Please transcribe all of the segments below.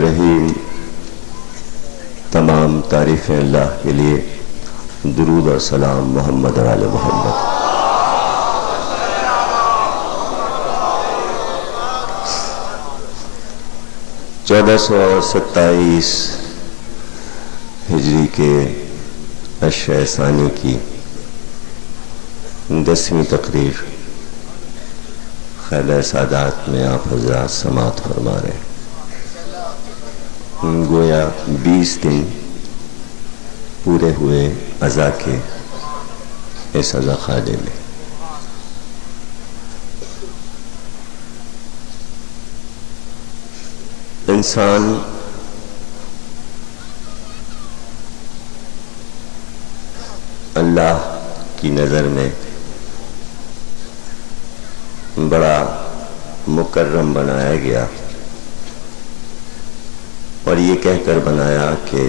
الرحیم. تمام تعریفیں اللہ کے لیے. درود اور سلام محمد و آل محمد. چودہ سو 27 ہجری کے عشرہ ثانی کی 10ویں تقریر خیل سادات میں آپ حضرات سماعت فرما رہے ہیں. گویا 20 دن پورے ہوئے عزا کے اس عزا خانے میں. انسان اللہ کی نظر میں بڑا مکرم بنایا گیا، اور یہ کہہ کر بنایا کہ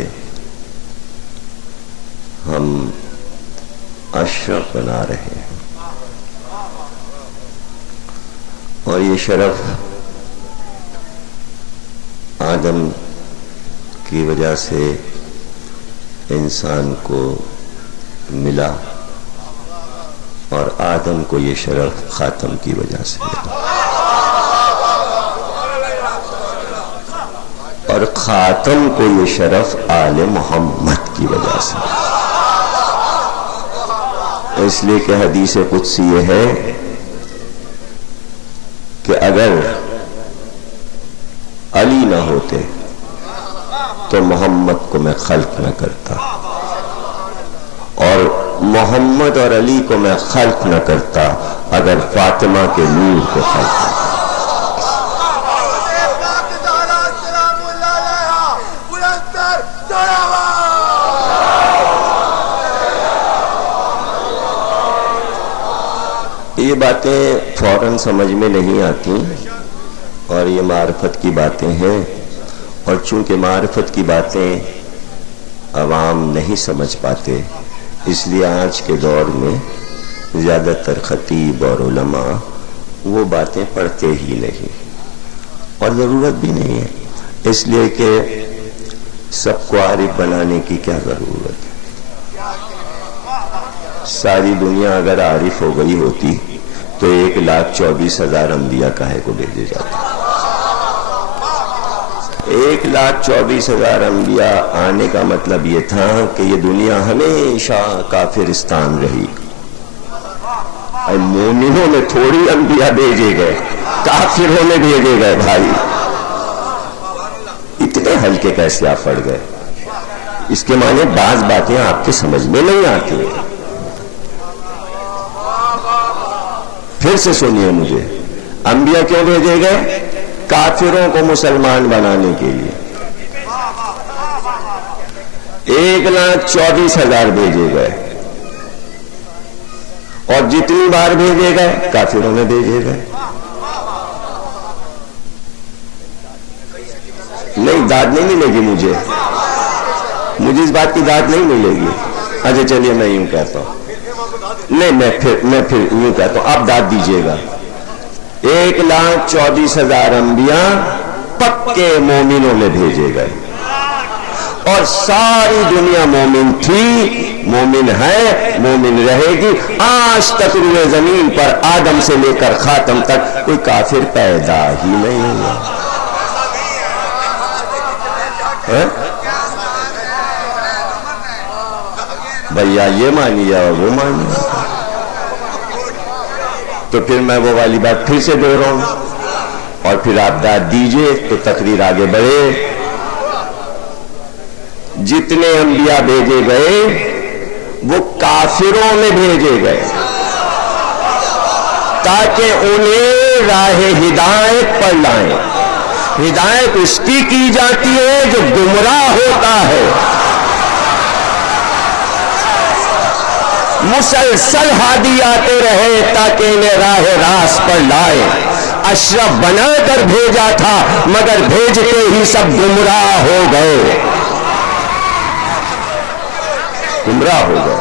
ہم اشرف بنا رہے ہیں. اور یہ شرف آدم کی وجہ سے انسان کو ملا، اور آدم کو یہ شرف خاتم کی وجہ سے ملا، اور خاتم کو یہ شرف آل محمد کی وجہ سے. اس لیے کہ حدیث قدسی یہ ہے کہ اگر علی نہ ہوتے تو محمد کو میں خلق نہ کرتا، اور محمد اور علی کو میں خلق نہ کرتا اگر فاطمہ کے نور کو خلق نہ کرتا. یہ باتیں فوراً سمجھ میں نہیں آتی، اور یہ معرفت کی باتیں ہیں، اور چونکہ معرفت کی باتیں عوام نہیں سمجھ پاتے، اس لیے آج کے دور میں زیادہ تر خطیب اور علماء وہ باتیں پڑھتے ہی نہیں، اور ضرورت بھی نہیں ہے. اس لیے کہ سب کو عارف بنانے کی کیا ضرورت ہے؟ ساری دنیا اگر عارف ہو گئی ہوتی تو 1,24,000 انبیاء کاہے کو بھیجے جاتے؟ 1,24,000 انبیاء آنے کا مطلب یہ تھا کہ یہ دنیا ہمیشہ کافرستان رہی. مومنوں میں تھوڑی انبیاء بھیجے گئے، کافروں میں بھیجے گئے. بھائی اتنے ہلکے کیسے آپ پڑ گئے؟ اس کے معنی بعض باتیں آپ کے سمجھ میں نہیں آتی. پھر سے سنیے مجھے، انبیاء کیوں بھیجے گئے؟ کافروں کو مسلمان بنانے کے لیے. 1,24,000 بھیجے گئے، اور جتنی بار بھیجے گئے کافروں میں بھیجے گئے. نہیں، داد نہیں ملے گی مجھے اس بات کی داد نہیں ملے گی. اچھا چلیے میں یوں کہتا ہوں، نہیں میں پھر یوں کہتا ہوں، آپ داد دیجئے گا. 1,24,000 انبیاء پکے مومنوں میں بھیجے گئے، اور ساری دنیا مومن تھی، مومن ہے، مومن رہے گی. آج تک روئے زمین پر آدم سے لے کر خاتم تک کوئی کافر پیدا ہی نہیں ہوا. بھیا یہ مانیے اور وہ مانیے. تو پھر میں وہ والی بات پھر سے دوہراؤں رہا ہوں، اور پھر آپ داد دیجئے تو تقریر آگے بڑھے. جتنے انبیاء بھیجے گئے وہ کافروں میں بھیجے گئے تاکہ انہیں راہ ہدایت پر لائیں. ہدایت اس کی جاتی ہے جو گمراہ ہوتا ہے. مسلسل ہادی آتے رہے تاکہ انہیں راہ راست پر لائے. اشرف بنا کر بھیجا تھا مگر بھیجتے ہی سب گمراہ ہو گئے. گمراہ ہو گئے،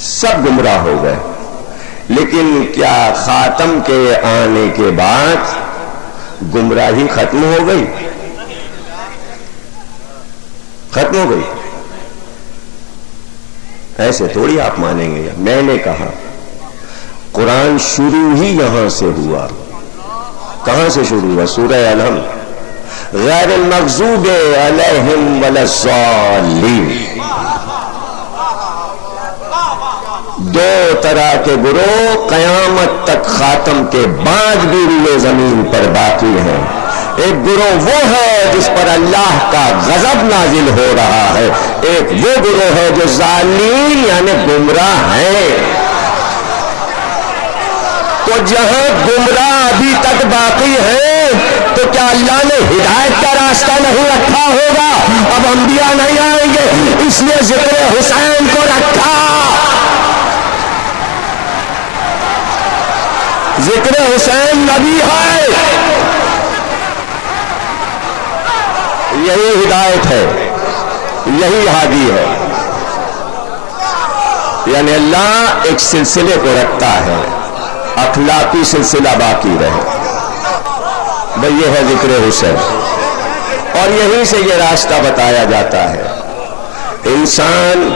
سب گمراہ ہو گئے. لیکن کیا خاتم کے آنے کے بعد گمراہی ختم ہو گئی؟ ختم ہو گئی. ایسے تھوڑی آپ مانیں گے. میں نے کہا قرآن شروع ہی یہاں سے ہوا. کہاں سے شروع ہوا؟ سورہ الحمد. غیر المغضوب علیہم ولا الضالین. دو طرح کے گروہ قیامت تک خاتم کے بعد بھی روئے زمین پر باقی ہیں. ایک گروہ وہ ہے جس پر اللہ کا غضب نازل ہو رہا ہے. ایک وہ گروہ ہے جو ظالمین یعنی گمراہ ہیں. تو جہاں گمراہ ابھی تک باقی ہیں تو کیا اللہ نے ہدایت کا راستہ نہیں رکھا ہوگا؟ اب انبیاء نہیں آئیں گے اس لیے ذکر حسین کو رکھا. ذکر حسین نبی ہے. یہی ہدایت ہے, یہی ہادی ہے. یعنی اللہ ایک سلسلے کو رکھتا ہے, اخلاقی سلسلہ باقی رہے. بھئی یہ ہے ذکر حسین, اور یہیں سے یہ راستہ بتایا جاتا ہے. انسان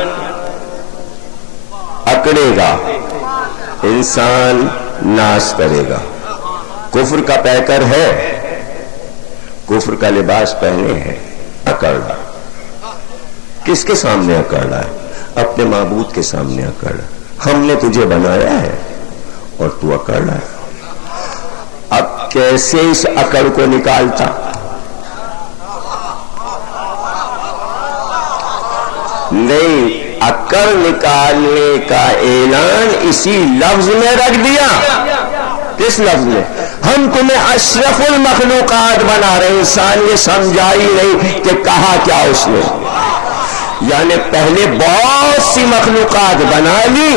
اکڑے گا, انسان ناز کرے گا. کفر کا پیکر ہے, کفر کا لباس پہنے ہیں, اکڑ رہا. کس کے سامنے اکڑ رہا ہے؟ اپنے معبود کے سامنے اکڑ رہا. ہم نے تجھے بنایا ہے اور تو اکڑ رہا ہے. اب کیسے اس اکڑ کو نکالتا؟ نہیں, اکڑ نکالنے کا اعلان اسی لفظ میں رکھ دیا. کس لفظ میں؟ ہم تمہیں اشرف المخلوقات بنا رہے. انسان یہ سمجھا ہی نہیں کہ کہا کیا اس نے. یعنی پہلے بہت سی مخلوقات بنا لی,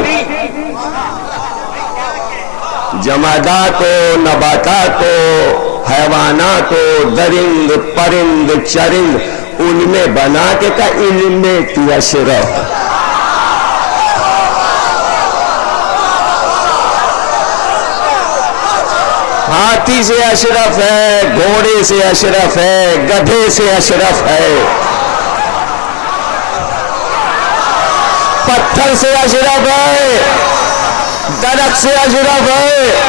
جمادات و نباتات و حیوانات و درند پرند چرند, ان میں بنا کے کا علم تو اشرف. ہاتھی سے اشرف ہے, گھوڑے سے اشرف ہے, گدھے سے اشرف ہے, پتھر سے اشرف ہے, درخت سے اشرف ہے.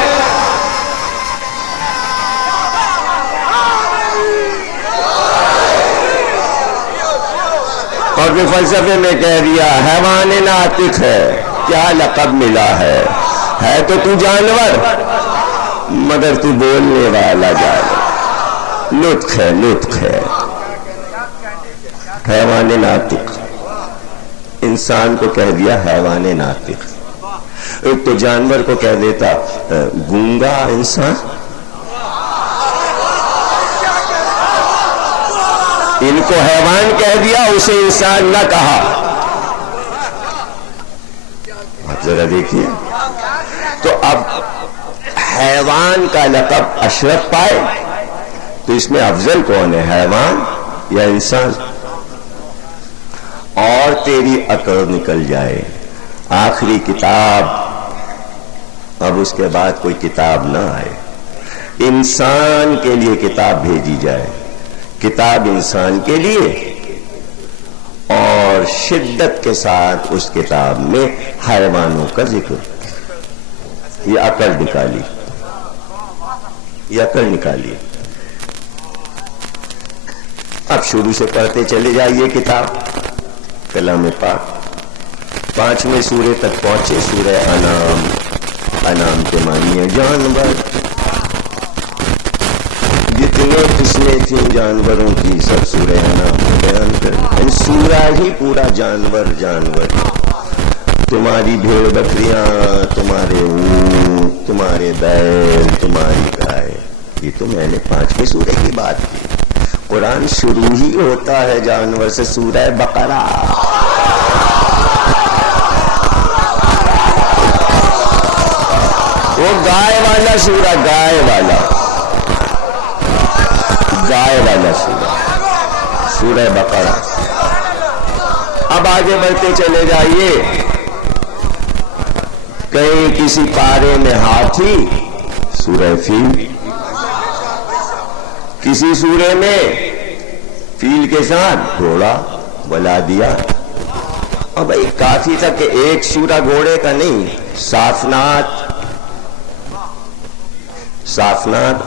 اور پھر فلسفے میں کہہ دیا حیوان ناطق ہے. کیا لقب ملا ہے تو جانور مگر تو بولنے والا جانور. لطف ہے, لطف ہے. حیوان ناطق, انسان کو کہہ دیا حیوان ناطق. ایک تو جانور کو کہہ دیتا گونگا انسان. ان کو حیوان کہہ دیا, اسے انسان نہ کہا. آپ ذرا دیکھیے تو اب حیوان کا لقب اشرف پائے تو اس میں افضل کون ہے, حیوان یا انسان؟ اور تیری اکڑ نکل جائے. آخری کتاب, اب اس کے بعد کوئی کتاب نہ آئے, انسان کے لیے کتاب بھیجی جائے. کتاب انسان کے لیے, اور شدت کے ساتھ اس کتاب میں حیوانوں کا ذکر. یہ عقل نکالی, یہ عقل نکالی. اب شروع سے پڑھتے چلے جائیے کتاب کلام پاک. 5ویں سورے تک پہنچے, سورہ انعام. انعام کے معنی ہے جانور. جتنے قسمیں تھیں جانوروں کی سب سورہ انعام میں بیان کر. سورہ ہی پورا جانور جانور. تمہاری بھیڑ بکریاں, تمہارے اونٹ, تمہارے بیل, تمہاری گائے. یہ تو میں نے 5ویں سورے کی بات کی. قرآن شروع ہی ہوتا ہے جانور سے, سورہ بقرہ. وہ گائے والا سورہ, گائے والا, گائے والا سورہ, سورہ بقرہ. اب آگے بڑھتے چلے جائیے. کہیں کسی پارے میں ہاتھی, سورہ فیل. کسی سورے میں فیل کے ساتھ گھوڑا, بلا دیا. اور بھائی کافی تھا کہ ایک سورہ گھوڑے کا نہیں، صافنات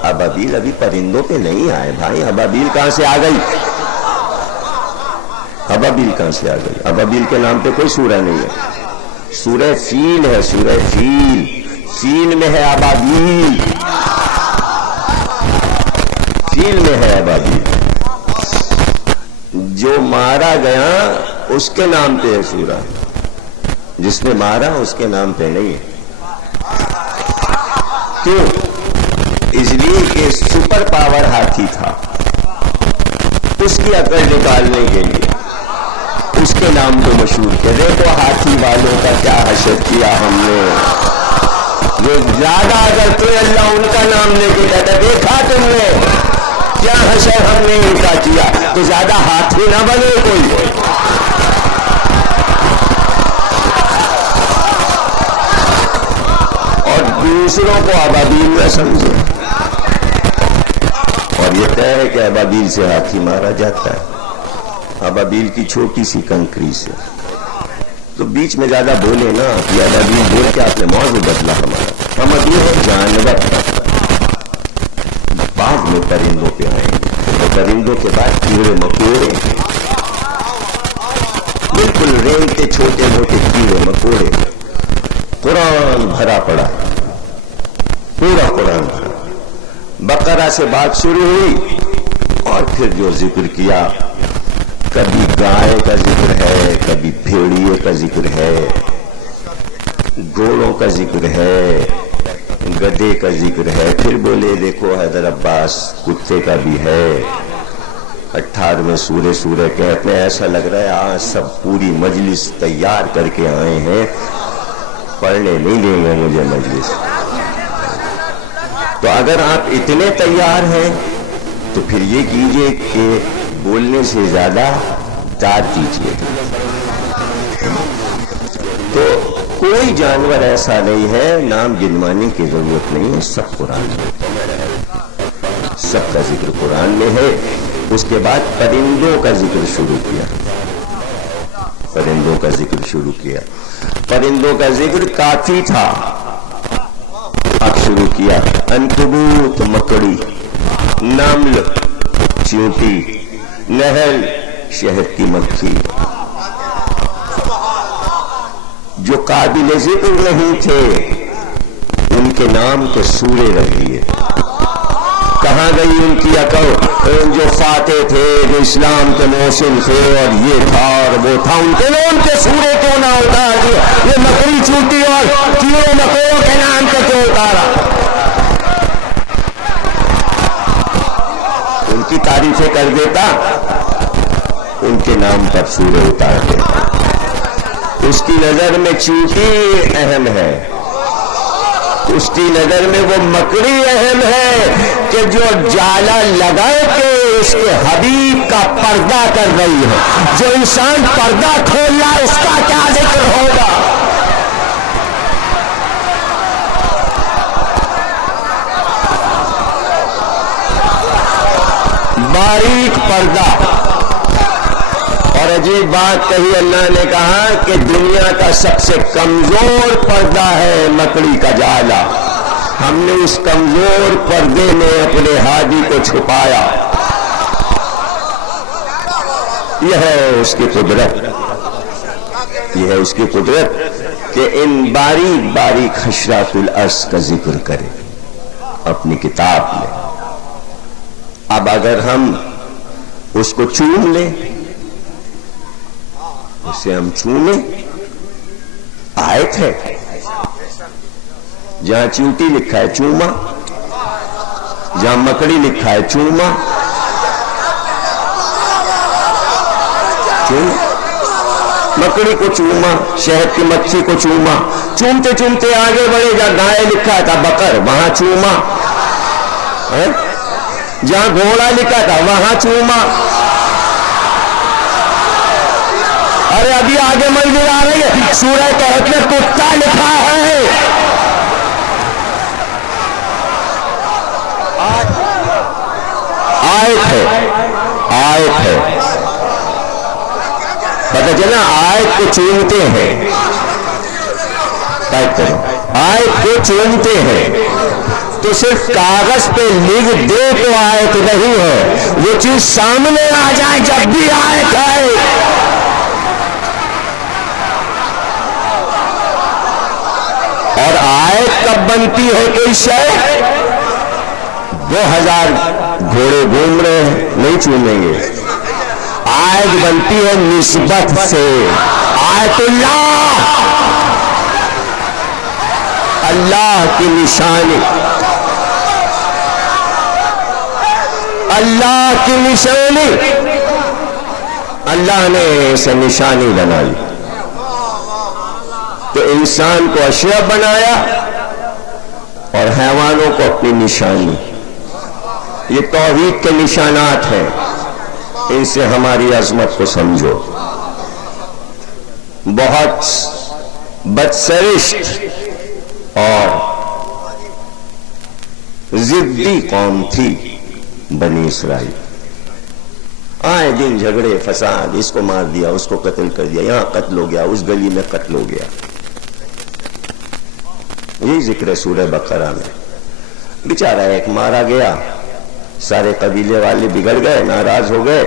ابابیل ابھی پرندوں پہ نہیں آئے بھائی. ابابیل کہاں سے آ گئی؟ ابابیل کہاں سے آ گئی؟ ابابیل کے نام پہ کوئی سورہ نہیں ہے. سورہ فیل ہے، سورہ فیل. فیل میں ہے ابابیل، فیل میں ہے ابابیل. جو مارا گیا اس کے نام پہ ہے سورہ، جس نے مارا اس کے نام پہ نہیں ہے. کیوں؟ اس لیے کہ سپر پاور ہاتھی تھا، اس کی عقل نکالنے کے لیے اس کے نام کو مشہور کیا. دیکھو ہاتھی والوں کا کیا حشر کیا ہم نے. جو زیادہ اگر تو اللہ ان کا نام لے کے کہتا، دیکھا تم نے کیا حشر ہم نے ان کا کیا. تو زیادہ ہاتھی نہ بنے کوئی. اور دوسروں کو ابابیل نہ سمجھے. اور یہ طے ہے کہ ابابیل سے ہاتھی مارا جاتا ہے، ابابیل کی چھوٹی سی کنکری سے. تو بیچ میں زیادہ بولے نا کہ ابابیل بول کے آپ نے موضوع بدلا ہمارا. ہم ابھی ہے جانور، بعد میں پرندوں پہ آئیں گے. تو پرندوں کے بعد کیڑے مکوڑے، بالکل رینگتے چھوٹے موٹے کیڑے مکوڑے. قرآن بھرا پڑا، پورا قرآن بھرا. بقرہ سے بات شروع ہوئی اور پھر جو ذکر کیا، کبھی گائے کا ذکر ہے، کبھی بھیڑیے کا ذکر ہے، گھوڑوں کا ذکر ہے، گدھے کا ذکر ہے. پھر بولے دیکھو حیدر عباس کتے کا بھی ہے. 18ویں سورہ کہتے ہیں ایسا لگ رہا ہے آج سب پوری مجلس تیار کر کے آئے ہیں، پڑھنے نہیں دیں گے مجھے مجلس. تو اگر آپ اتنے تیار ہیں تو پھر یہ کیجئے کہ بولنے سے زیادہ داد دیجئے. تو کوئی جانور ایسا نہیں ہے، نام گنوانے کی ضرورت نہیں ہے، سب قرآن میں، سب کا ذکر قرآن میں ہے. اس کے بعد پرندوں کا ذکر شروع کیا، پرندوں کا ذکر شروع کیا. پرندوں کا ذکر کافی تھا، اب شروع کیا عنکبوت مکڑی، نمل چیونٹی، نحل شہد کی مکھی. جو قابل ذکر نہیں تھے ان کے نام تو سورے رکھ دیے. کہاں گئی ان کی عقل؟ جو فاتح تھے، جو اسلام کے محسن تھے، اور یہ تھا اور وہ تھا، ان کے نام کے سورے کیوں نہ اتار دیے؟ یہ مکڑی چونٹی اور کیڑے مکوڑوں کے نام پہ کیوں اتارا؟ ان کی تعریفیں کر دیتا، ان کے نام پر سورے اتار دیتا. اس کی نظر میں چونٹی اہم ہے، اس کی نظر میں وہ مکڑی اہم ہے کہ جو جالا لگا کے اس کے حبیب کا پردہ کر رہی ہے. جو انسان پردہ کھول رہا اس کا کیا ذکر ہوگا؟ باریک پردہ. اور عجیب بات کہی اللہ نے، کہا کہ دنیا کا سب سے کمزور پردہ ہے مکڑی کا جالا. ہم نے اس کمزور پردے میں اپنے ہادی کو چھپایا. یہ ہے اس کی قدرت، یہ ہے اس کی قدرت کہ ان باریک باریک حشرات الارض کا ذکر کرے اپنی کتاب میں. اب اگر ہم اس کو چوم لیں، اسے ہم چومیں، آیت ہے جہاں چونٹی لکھا ہے چوما، جہاں مکڑی لکھا ہے چوما. مکڑی کو چوما، شہد کی مکھی کو چوما. چومتے چومتے آگے بڑھے، جہاں گائے لکھا تھا بکر وہاں چوما، جہاں گھوڑا لکھا تھا وہاں چوما. ارے ابھی آگے منزل آ رہی ہے، سورہ کہف میں کتا لکھا ہے. آیت ہے، آیت ہے. پتہ چلا آیت کو چومتے ہیں، آیت کو چومتے ہیں تو صرف کاغذ پہ لکھ دے تو آیت نہیں ہے، وہ چیز سامنے آ جائے جب بھی آیت ہے۔ اور آیت کب بنتی ہے کوئی شے؟ 2000 گھوڑے گھوم رہے ہیں، نہیں چومیں گے۔ آیت بنتی ہے نسبت سے، آیت اللہ کی نشانی، اللہ کی نشانی، اللہ نے اسے نشانی بنائی تو انسان کو اشرف بنایا اور حیوانوں کو اپنی نشانی۔ یہ توحید کے نشانات ہیں، ان سے ہماری عظمت کو سمجھو۔ بہت بدسرشت اور ضدی قوم تھی بنی اسرائیل، آئے دن جھگڑے فساد، اس کو مار دیا، اس کو قتل کر دیا، یہاں قتل ہو گیا، اس گلی میں قتل ہو گیا۔ یہی ذکر ہے سورہ بقرہ میں۔ بیچارہ ایک مارا گیا، سارے قبیلے والے بگڑ گئے، ناراض ہو گئے۔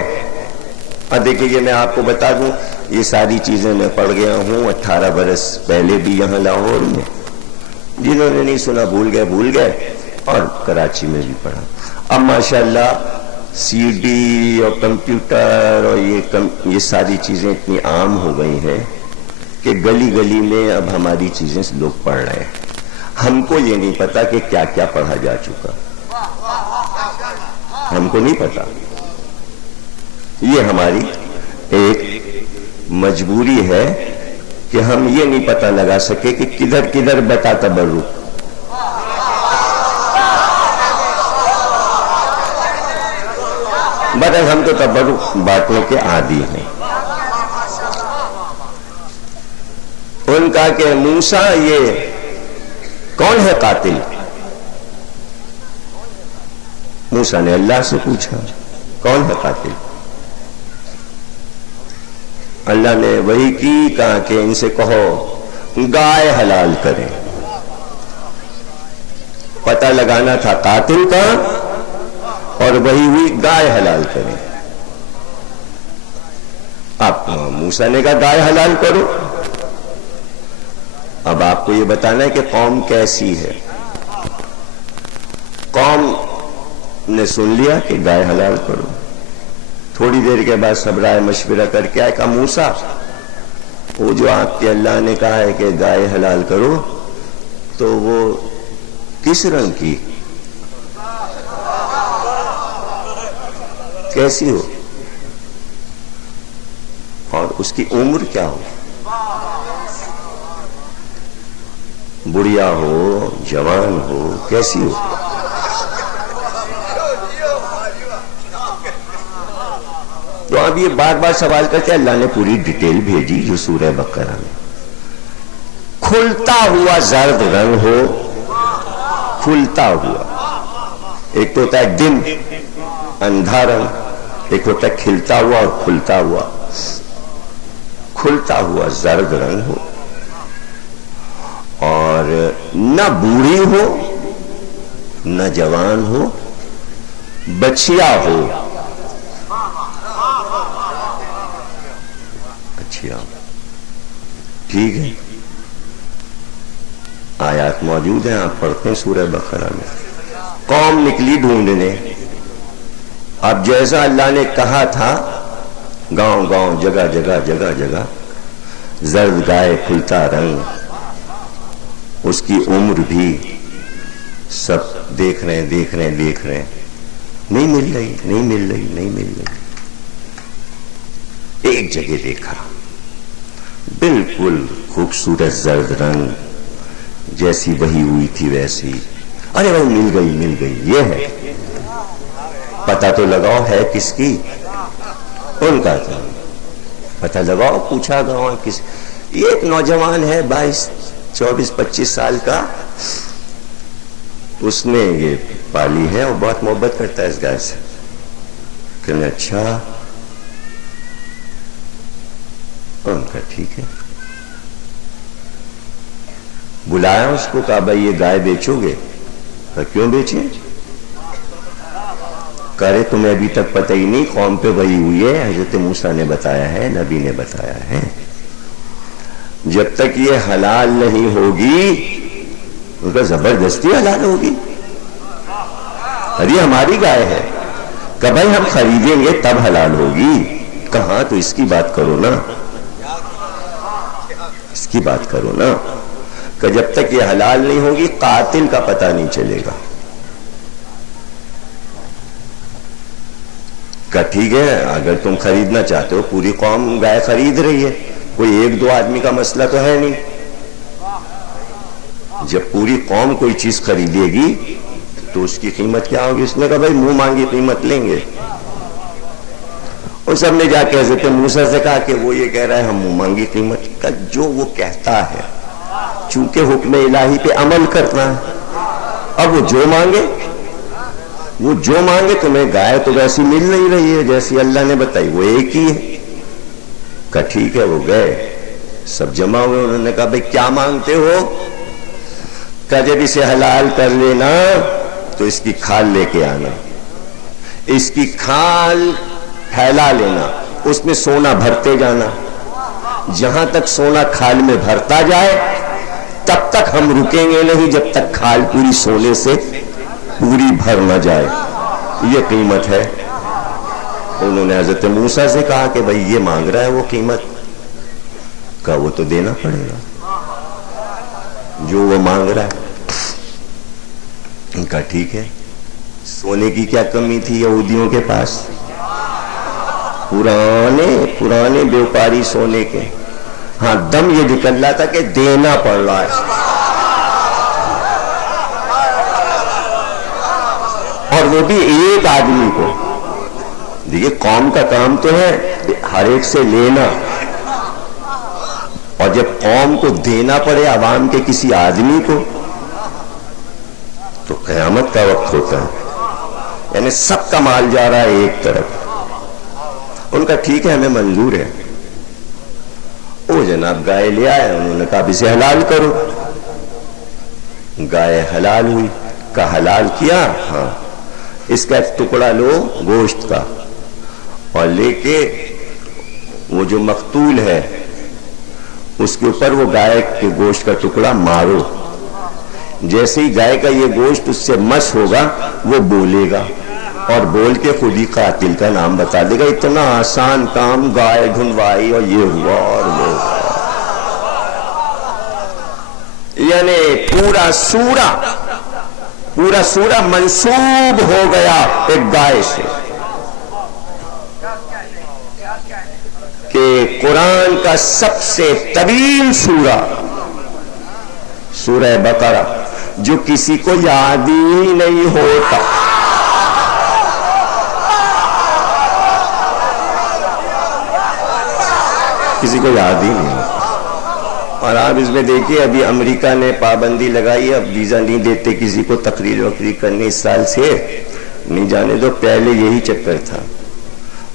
اور دیکھیے یہ میں آپ کو بتا دوں، یہ ساری چیزیں میں پڑھ گیا ہوں 18 برس پہلے بھی یہاں لاہور میں، جنہوں نے نہیں سنا بھول گئے، اور کراچی میں بھی پڑھا۔ اب ماشاءاللہ سی ڈی اور کمپیوٹر اور یہ ساری چیزیں اتنی عام ہو گئی ہیں کہ گلی گلی میں اب ہماری چیزیں لوگ پڑھ رہے ہیں۔ ہم کو یہ نہیں پتا کہ کیا کیا پڑھا جا چکا، ہم کو نہیں پتا۔ یہ ہماری ایک مجبوری ہے کہ ہم یہ نہیں پتہ لگا سکے کہ کدھر کدھر بتا تبرک۔ بہرحال ہم تو تبرک باتوں کے عادی ہیں۔ ان کا کہ موسیٰ یہ کون ہے قاتل؟ موسیٰ نے اللہ سے پوچھا کون ہے قاتل؟ اللہ نے وہی کی، کہا کہ ان سے کہو گائے حلال کریں۔ پتہ لگانا تھا قاتل کا، اور وہی ہوئی گائے حلال کریں۔ اب موسیٰ نے کہا گائے حلال کرو۔ اب آپ کو یہ بتانا ہے کہ قوم کیسی ہے۔ قوم نے سن لیا کہ گائے حلال کرو، تھوڑی دیر کے بعد سب رائے مشورہ کر کے آئے، کہا موسیٰ وہ جو آپ کے اللہ نے کہا ہے کہ گائے حلال کرو تو وہ کس رنگ کی، کیسی ہو، اور اس کی عمر کیا ہو، بڑھیا ہو جوان ہو، کیسی ہو؟ تو اب یہ بار بار سوال کرتے اللہ نے پوری ڈیٹیل بھیجی جو سورہ بقرہ میں۔ کھلتا ہوا زرد رنگ ہو، کھلتا ہوا، ایک تو ہوتا ہے ڈم اندھا رنگ، ایک ہوتا ہے کھلتا ہوا اور کھلتا ہوا۔ کھلتا ہوا زرد رنگ ہو، اور نہ بوڑھی ہو نہ جوان ہو، بچیا ہو، اچھا ٹھیک ہے۔ آیات موجود ہیں، آپ پڑھتے ہیں سورہ بقرہ میں۔ قوم نکلی ڈھونڈنے، اب جیسا اللہ نے کہا تھا، گاؤں گاؤں جگہ جگہ جگہ جگہ زرد گائے، کھلتا رنگ، اس کی عمر بھی سب دیکھ رہے ہیں، نہیں مل رہی۔ ایک جگہ دیکھا، بالکل خوبصورت زرد رنگ، جیسی بہی ہوئی تھی ویسی۔ ارے وہ مل گئی، یہ ہے، پتہ تو لگاؤ ہے کس کی؟ ان کا تھا، پتہ لگاؤ، پوچھا گاؤں کس؟ یہ ایک نوجوان ہے 22 24 25 سال کا، اس نے یہ پالی ہے اور بہت محبت کرتا ہے اس گائے سے۔ کہنے اچھا، ان کا ٹھیک ہے. بلایا اس کو, کہا بھائی یہ گائے بیچو گے؟ کہا کیوں بیچیں؟ کرے تمہیں ابھی تک پتہ ہی نہیں, قوم پہ وحی ہوئی ہے, حضرت موسیٰ نے بتایا ہے, نبی نے بتایا ہے, جب تک یہ حلال نہیں ہوگی ان کا زبردستی حلال ہوگی. ارے ہماری گائے ہے, کہ بھائی ہم خریدیں گے تب حلال ہوگی. کہاں, تو اس کی بات کرو نا, اس کی بات کرو نا, کہ جب تک یہ حلال نہیں ہوگی قاتل کا پتہ نہیں چلے گا. کہ ٹھیک ہے اگر تم خریدنا چاہتے ہو, پوری قوم گائے خرید رہی ہے, کوئی ایک دو آدمی کا مسئلہ تو ہے نہیں. جب پوری قوم کوئی چیز خریدے گی تو اس کی قیمت کیا ہوگی؟ اس نے کہا بھائی منہ مانگی قیمت لیں گے. اور سب نے جا کے حضرت موسیٰ سے کہا کہ وہ یہ کہہ رہا ہے ہم منہ مانگی قیمت کا. جو وہ کہتا ہے, چونکہ حکم الہی پہ عمل کرنا ہے, اب وہ جو مانگے تمہیں گائے تو ویسی مل نہیں رہی ہے جیسی اللہ نے بتائی, وہ ایک ہی ہے. کہا ٹھیک ہے. وہ گئے, سب جمع ہوئے, انہوں نے کہا بھائی کیا مانگتے ہو؟ کہ جب اسے حلال کر لینا تو اس کی کھال لے کے آنا, اس کی کھال پھیلا لینا, اس میں سونا بھرتے جانا, جہاں تک سونا کھال میں بھرتا جائے تب تک ہم رکیں گے نہیں جب تک کھال پوری سونے سے پوری بھر نہ جائے. یہ قیمت ہے. انہوں نے حضرت موسیٰ سے کہا کہ بھئی یہ مانگ رہا ہے وہ قیمت. کہا وہ تو دینا پڑے گا جو وہ مانگ رہا ہے. ان کا ٹھیک ہے. سونے کی کیا کمی تھی یہودیوں کے پاس؟ پرانے بیوپاری سونے کے. ہاں دم یہ نکل رہا تھا کہ دینا پڑ رہا ہے, اور وہ بھی ایک آدمی کو. دیکھیے قوم کا کام تو ہے ہر ایک سے لینا, اور جب قوم کو دینا پڑے عوام کے کسی آدمی کو تو قیامت کا وقت ہوتا ہے. یعنی سب کا مال جا رہا ہے ایک طرف. ان کا ٹھیک ہے ہمیں منظور ہے. وہ جناب گائے لے آئے, انہوں نے کہا اسے حلال کرو. گائے حلال ہوئی. کا حلال کیا؟ ہاں. اس کا ایک ٹکڑا لو گوشت کا, اور لے کے وہ جو مقتول ہے اس کے اوپر وہ گائے کے گوشت کا ٹکڑا مارو. جیسے ہی گائے کا یہ گوشت اس سے مس ہوگا وہ بولے گا, اور بول کے خود ہی قاتل کا نام بتا دے گا. اتنا آسان کام, گائے ڈھونڈوائی اور یہ ہوا اور وہ. یعنی پورا سورہ منسوب ہو گیا ایک گائے سے. کہ قرآن کا سب سے طویل سورہ بقرہ, جو کسی کو یاد ہی نہیں ہوتا. کسی کو یاد ہی نہیں. اور آپ اس میں دیکھیے ابھی امریکہ نے پابندی لگائی, اب ویزا نہیں دیتے کسی کو تقریر وقریر کرنے. اس سال سے نہیں جانے دو, پہلے یہی چکر تھا.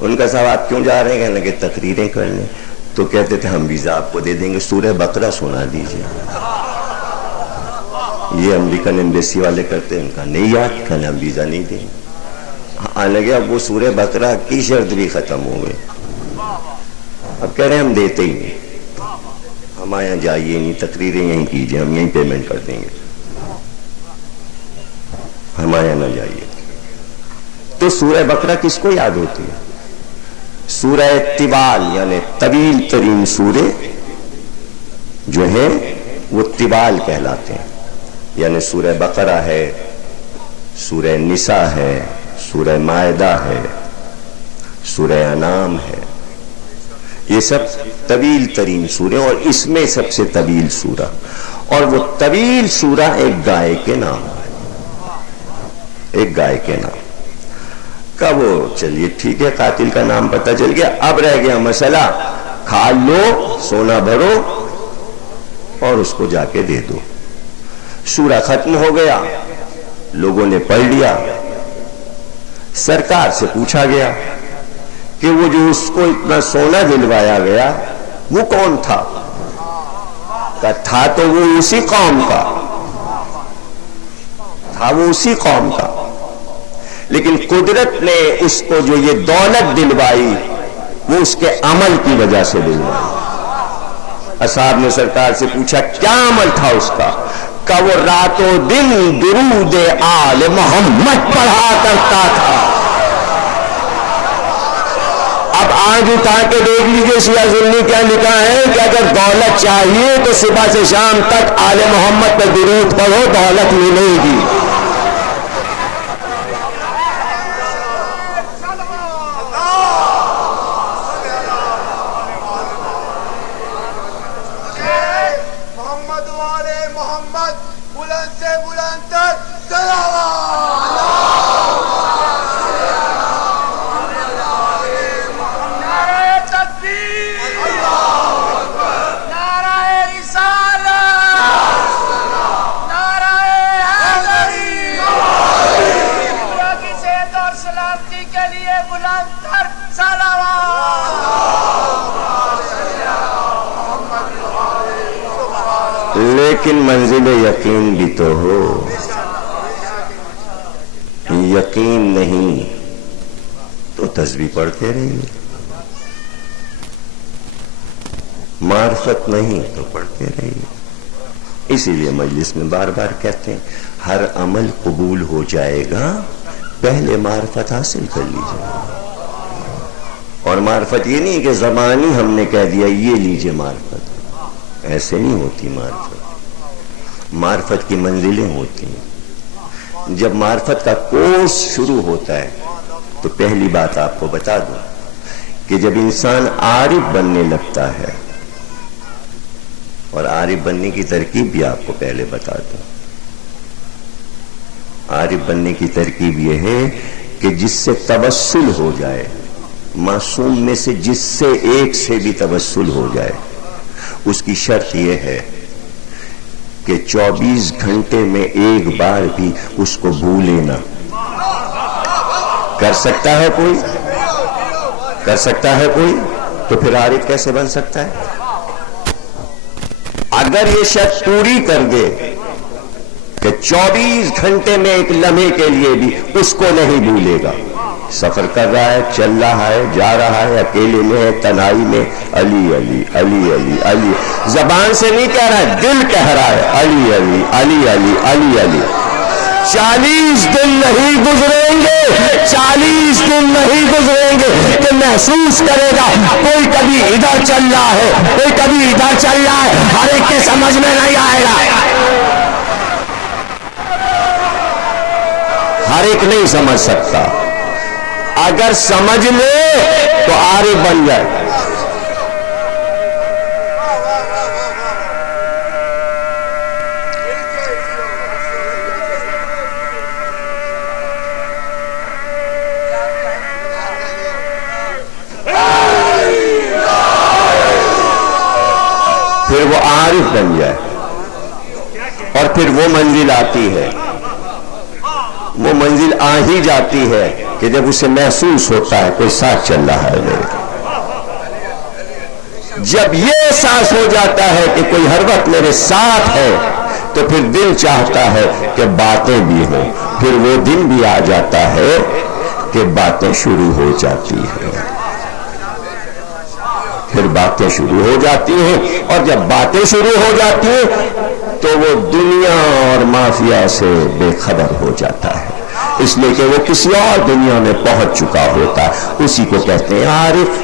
ان کا صاحب آپ کیوں جا رہے ہیں؟ کہنے کہ تقریریں کرنے. تو کہتے تھے ہم ویزا آپ کو دے دیں گے, سورہ بقرہ سنا دیجئے. یہ امریکن ایمبیسی والے کرتے ہیں. ان کا نہیں یاد, کہنا ہم ویزا نہیں دیں. حالانکہ اب وہ سورہ بقرہ کی شرط بھی ختم ہو گئی. اب کہہ رہے ہیں ہم دیتے ہی نہیں, ہمارے یہاں جائیے نہیں, تقریریں یہیں کیجئے, ہم یہیں پیمنٹ کر دیں گے, ہمارے یہاں نہ جائیے. تو سورہ بقرہ کس کو یاد ہوتی ہے؟ سورہ طوال یعنی طویل ترین سورے جو ہیں وہ طوال کہلاتے ہیں. یعنی سورہ بقرہ ہے, سورہ نساء ہے, سورہ مائدہ ہے, سورہ انعام ہے. یہ سب طویل ترین سورے, اور اس میں سب سے طویل سورہ, اور وہ طویل سورہ ایک گائے کے نام ہے. ایک گائے کے نام کا. وہ چلیے ٹھیک ہے, قاتل کا نام پتہ چل گیا. اب رہ گیا مسئلہ, کھال لو, سونا بھرو اور اس کو جا کے دے دو. سورہ ختم ہو گیا, لوگوں نے پڑھ لیا. سرکار سے پوچھا گیا کہ وہ جو اس کو اتنا سونا دلوایا گیا وہ کون تھا؟ تھا تو وہ اسی قوم کا تھا، وہ اسی قوم کا، لیکن قدرت نے اس کو جو یہ دولت دلوائی وہ اس کے عمل کی وجہ سے دلوائی۔ اصحاب نے سرکار سے پوچھا کیا عمل تھا اس کا؟ کہ وہ رات و دن درود آل محمد پڑھا کرتا تھا۔ اب آج اٹھا کے دیکھ لیجئے شیعہ سنی کیا لکھا ہے کہ اگر دولت چاہیے تو صبح سے شام تک آل محمد پر درود پڑھو، دولت ملے گی۔ لیکن منزل یقین بھی تو ہو، یقین نہیں تو تسبیح پڑھتے رہیے، معرفت نہیں تو پڑھتے رہیے۔ اسی لیے مجلس میں بار بار کہتے ہیں ہر عمل قبول ہو جائے گا، پہلے معرفت حاصل کر لیجیے۔ اور معرفت یہ نہیں کہ زبانی ہم نے کہہ دیا یہ لیجیے معرفت، ایسے نہیں ہوتی معرفت۔ معرفت کی منزلیں ہوتی ہیں۔ جب معرفت کا کورس شروع ہوتا ہے تو پہلی بات آپ کو بتا دوں کہ جب انسان عارف بننے لگتا ہے، اور عارف بننے کی ترکیب بھی آپ کو پہلے بتا دوں، عارف بننے کی ترکیب یہ ہے کہ جس سے توسل ہو جائے، معصوم میں سے جس سے ایک سے بھی توسل ہو جائے، اس کی شرط یہ ہے کہ 24 گھنٹے میں ایک بار بھی اس کو بھولے نہ۔ کر سکتا ہے کوئی؟ کر سکتا ہے کوئی؟ تو پھر عارف کیسے بن سکتا ہے؟ اگر یہ شرط پوری کر دے کہ 24 گھنٹے میں ایک لمحے کے لیے بھی اس کو نہیں بھولے گا، سفر کر رہا ہے، چل رہا ہے، جا رہا ہے، اکیلے میں ہے، تنہائی میں، علی علی علی علی علی، زبان سے نہیں کہہ رہا ہے، دل کہہ رہا ہے علی علی علی علی علی علی۔ 40 دن نہیں گزریں گے، 40 دن نہیں گزریں گے کہ محسوس کرے گا کوئی کبھی ادھر چل رہا ہے، کوئی کبھی ادھر چل رہا ہے، ہر ایک کے سمجھ میں نہیں آئے گا، ہر ایک نہیں سمجھ سکتا۔ اگر سمجھ لے تو عارف بن جائے۔ پھر وہ عارف بن جائے، اور پھر وہ منزل آتی ہے، وہ منزل آ ہی جاتی ہے کہ جب اسے محسوس ہوتا ہے کوئی ساتھ چل رہا ہے میرے۔ جب یہ احساس ہو جاتا ہے کہ کوئی ہر وقت میرے ساتھ ہے تو پھر دل چاہتا ہے کہ باتیں بھی ہوں، پھر وہ دن بھی آ جاتا ہے کہ باتیں شروع ہو جاتی ہیں، پھر باتیں شروع ہو جاتی ہیں، اور جب باتیں شروع ہو جاتی ہیں تو وہ دنیا اور مافیا سے بے خبر ہو جاتا ہے، اس لیے کہ وہ کسی اور دنیا میں پہنچ چکا ہوتا ہے۔ اسی کو کہتے ہیں عارف۔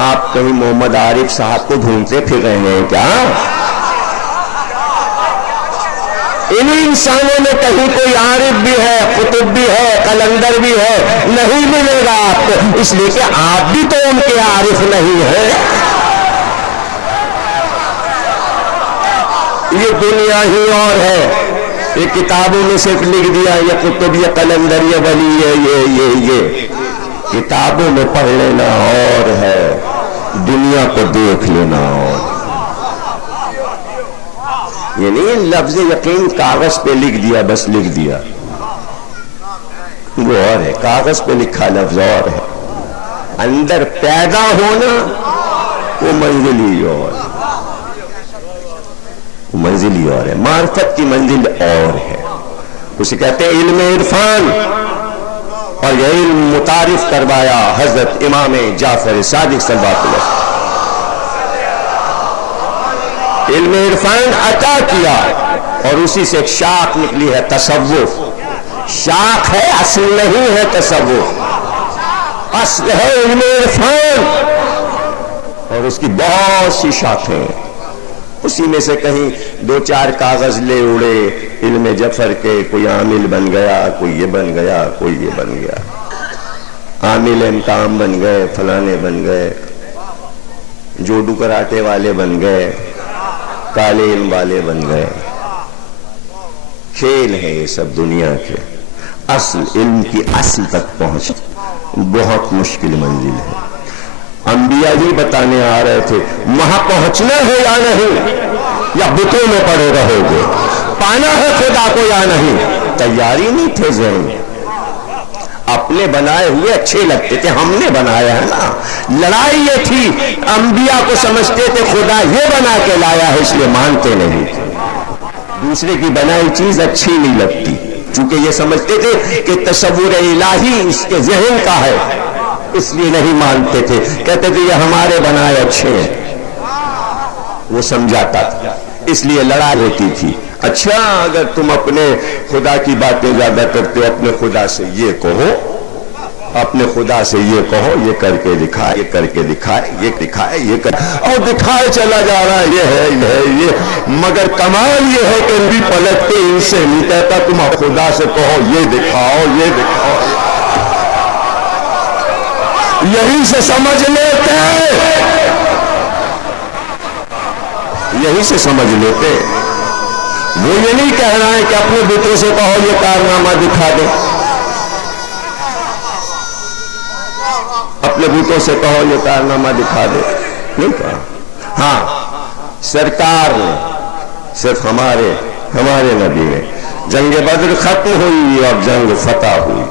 آپ کہیں محمد عارف صاحب کو ڈھونڈتے پھر رہے ہیں کیا؟ انہی انسانوں میں کہیں کوئی عارف بھی ہے، قطب بھی ہے، قلندر بھی ہے، نہیں ملے گا آپ کو، اس لیے کہ آپ بھی تو ان کے عارف نہیں ہیں۔ یہ دنیا ہی اور ہے، یہ کتابوں میں صرف لکھ دیا یہ قطب، یہ قلندر، یہ ولی ہے، یہ کتابوں میں پڑھ لینا اور ہے، دنیا کو دیکھ لینا اور۔ یہ نہیں لفظ یقین کاغذ پہ لکھ دیا، بس لکھ دیا، وہ اور ہے، کاغذ پہ لکھا لفظ اور ہے، اندر پیدا ہونا وہ منزل ہی اور ہے، وہ منزل ہی اور ہے، معرفت کی منزل اور ہے، اسے کہتے ہیں علم عرفان۔ اور یہ علم متعارف کروایا حضرت امام جعفر صادق صلی اللہ علیہ وسلم، علم عرفان عطا کیا، اور اسی سے ایک شاخ نکلی ہے تصوف۔ شاخ ہے، اصل نہیں ہے تصوف، اصل ہے علم عرفان، اور اس کی بہت سی شاخیں ہیں۔ اسی میں سے کہیں دو چار کاغذ لے اڑے علم جعفر کے، کوئی عامل بن گیا، کوئی یہ بن گیا، کوئی یہ بن گیا، عامل امتحان بن گئے، فلانے بن گئے، جوڈو کراٹے والے بن گئے، کالے علم والے بن گئے۔ کھیل ہے یہ سب دنیا کے، اصل علم کی اصل تک پہنچ بہت مشکل منزل ہے۔ انبیاء ہی بتانے آ رہے تھے وہاں پہنچنا ہے یا نہیں، یا بتوں میں پڑے رہو گے، پانا ہے خدا کو یا نہیں۔ تیاری نہیں تھے ذہن، اپنے بنائے ہوئے اچھے لگتے تھے، ہم نے بنایا ہے نا۔ لڑائی یہ تھی، انبیاء کو سمجھتے تھے خدا یہ بنا کے لایا ہے اس لیے مانتے نہیں تھے، دوسرے کی بنائی چیز اچھی نہیں لگتی، چونکہ یہ سمجھتے تھے کہ تصور الہی اس کے ذہن کا ہے، اس لیے نہیں مانتے تھے، کہتے تھے یہ ہمارے بنائے اچھے ہیں، وہ سمجھاتا تھا، اس لیے لڑائی ہوتی تھی۔ اچھا اگر تم اپنے خدا کی باتیں زیادہ کرتے ہو، اپنے خدا سے یہ کہو، اپنے خدا سے یہ کہو، یہ کر کے دکھائے، یہ کر کے دکھائے، یہ دکھائے، یہ کر، اور دکھائے چلا جا رہا ہے، یہ ہے یہ ہے یہ، مگر کمال یہ ہے کہ ان بھی پلٹ کے ان سے نہیں کہتا، تم خدا سے کہو یہ دکھاؤ، یہ دکھاؤ، یہی سے سمجھ لیتے، یہی سے سمجھ لیتے۔ وہ یہ نہیں کہہ رہا ہے کہ اپنے بتوں سے کہو یہ کارنامہ دکھا دے، اپنے بتوں سے کہو یہ کارنامہ دکھا دے، نہیں کہا۔ ہاں سرکار نے صرف ہمارے نبی نے جنگ بدر ختم ہوئی اور جنگ فتح ہوئی،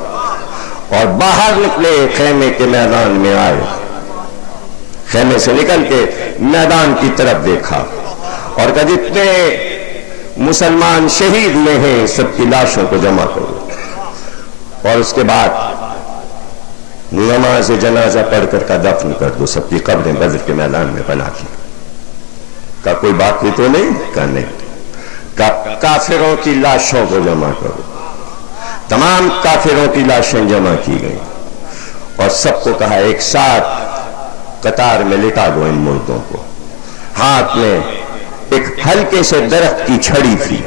اور باہر نکلے خیمے کے میدان میں آئے، خیمے سے نکل کے میدان کی طرف دیکھا اور کہا جتنے مسلمان شہید میں ہیں سب کی لاشوں کو جمع کرو، اور اس کے بعد نماز جنازہ پڑھ کر کا دفن کر دو، سب کی قبریں بدر کے میدان میں بنا کی۔ کا کوئی بات بھی تو نہیں؟ کا نہیں، کا کافروں کی لاشوں کو جمع کرو، تمام کافروں کی لاشیں جمع کی گئیں، اور سب کو کہا ایک ساتھ قطار میں لٹا دو ان مردوں کو۔ ہاتھ میں ایک ہلکے سے درخت کی چھڑی تھی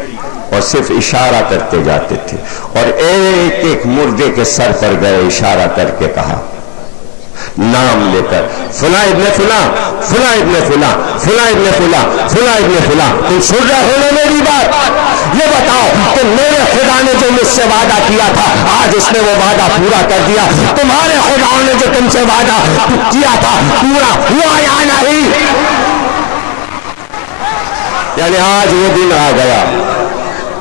اور صرف اشارہ کرتے جاتے تھے، اور ایک ایک مردے کے سر پر گئے اشارہ کر کے کہا، نام لے کر، فلاں ابن فلاں، فلاں ابن فلاں، فلاں ابن فلاں، فلاں ابن فلاں۔ تم سن رہے ہو نا میری بات؟ یہ بتاؤ کہ میرے خدا نے جو مجھ سے وعدہ کیا تھا آج اس نے وہ وعدہ پورا کر دیا، تمہارے خدا نے جو تم سے وعدہ کیا تھا پورا ہوا یا نہیں؟ یعنی آج وہ دن آ گیا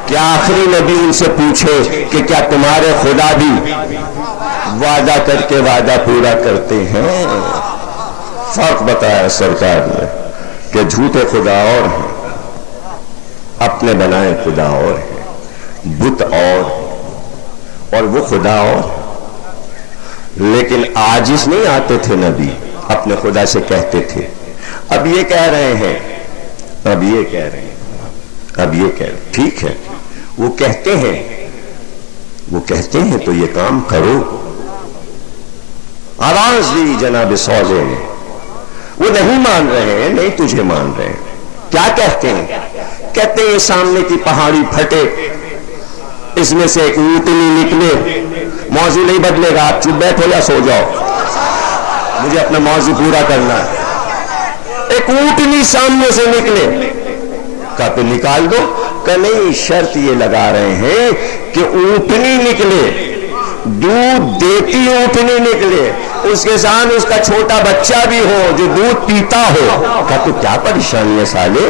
کہ آخری نبی ان سے پوچھے کہ کیا تمہارے خدا بھی وعدہ کر کے وعدہ پورا کرتے ہیں؟ فرق بتایا سرکار نے کہ جھوٹے خدا اور ہیں، اپنے بنائے خدا اور ہیں، بت اور وہ خدا اور۔ لیکن عاجز نہیں آتے تھے نبی، اپنے خدا سے کہتے تھے۔ اب یہ کہہ رہے ہیں، اب یہ کہہ رہے ہیں، اب یہ کہہ رہے ہیں، ٹھیک ہے، وہ کہتے ہیں تو یہ کام کرو۔ آواز دی جناب سولے نے، وہ نہیں مان رہے ہیں، نہیں تجھے مان رہے ہیں۔ کیا کہتے ہیں؟ کہتے ہیں سامنے کی پہاڑی پھٹے، اس میں سے ایک اونٹنی نکلے۔ موضوع نہیں بدلے گا، آپ چپ بیٹھو یا سو جاؤ، مجھے اپنا موضوع پورا کرنا ہے۔ ایک اونٹنی سامنے سے نکلے، کہا تو نکال دو۔ کہ نہیں، شرط یہ لگا رہے ہیں کہ اونٹنی نکلے، دودھ دیتی اونٹنی نکلے، اس کے ساتھ اس کا چھوٹا بچہ بھی ہو جو دودھ پیتا ہو۔ کہا تو کیا پریشانی ہے سالے،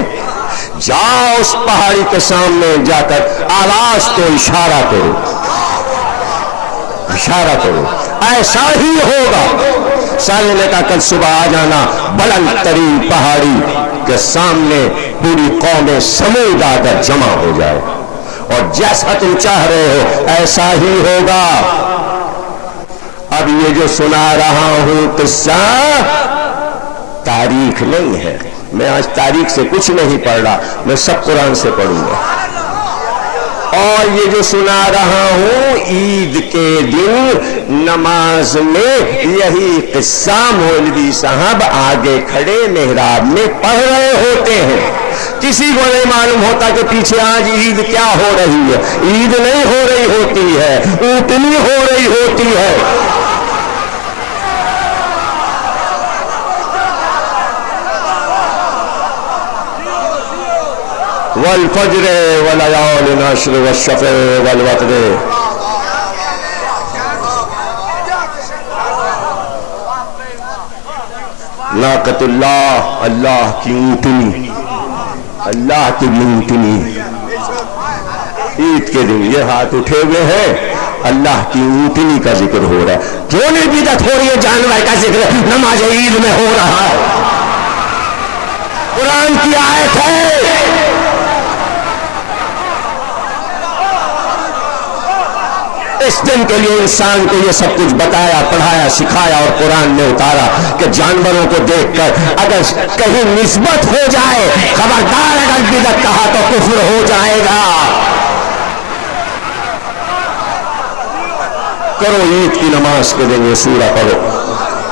جاؤ اس پہاڑی کے سامنے جا کر آواز کو اشارہ کرو، اشارہ کرو، ایسا ہی ہوگا۔ سالے نے کہا کل صبح آ جانا بلند ترین پہاڑی کے سامنے پوری قوم سمود آ کر جمع ہو جائے، اور جیسا تم چاہ رہے ہو ایسا ہی ہوگا۔ اب یہ جو سنا رہا ہوں قصہ تاریخ نہیں ہے، میں آج تاریخ سے کچھ نہیں پڑھ رہا، میں سب قرآن سے پڑھوں گا۔ اور یہ جو سنا رہا ہوں عید کے دن نماز میں یہی قصہ مولوی صاحب آگے کھڑے محراب میں پڑھ رہے ہوتے ہیں۔ کسی کو نہیں معلوم ہوتا کہ پیچھے آج عید کیا ہو رہی ہے۔ عید نہیں ہو رہی ہوتی ہے، اونٹنی ہو رہی ہوتی ہے۔ والفجر وليال عشر والشفع والوتر، ناقۃ اللہ، اللہ کی اونٹنی، اللہ کی اونٹنی۔ عید کے دن یہ ہاتھ اٹھے ہوئے ہیں، اللہ کی اونٹنی کا ذکر ہو رہا ہے۔ جو نہیں بدعت ہو رہی ہے جانور کا ذکر نماز عید میں ہو رہا ہے۔ قرآن کی آیت ہے، اس دن کے لیے انسان کو یہ سب کچھ بتایا، پڑھایا، سکھایا اور قرآن نے اتارا کہ جانوروں کو دیکھ کر اگر کہیں نسبت ہو جائے، خبردار اگر بدعت کہا تو کفر ہو جائے گا۔ کرو عید کی نماز کے دن یہ سورہ پڑھو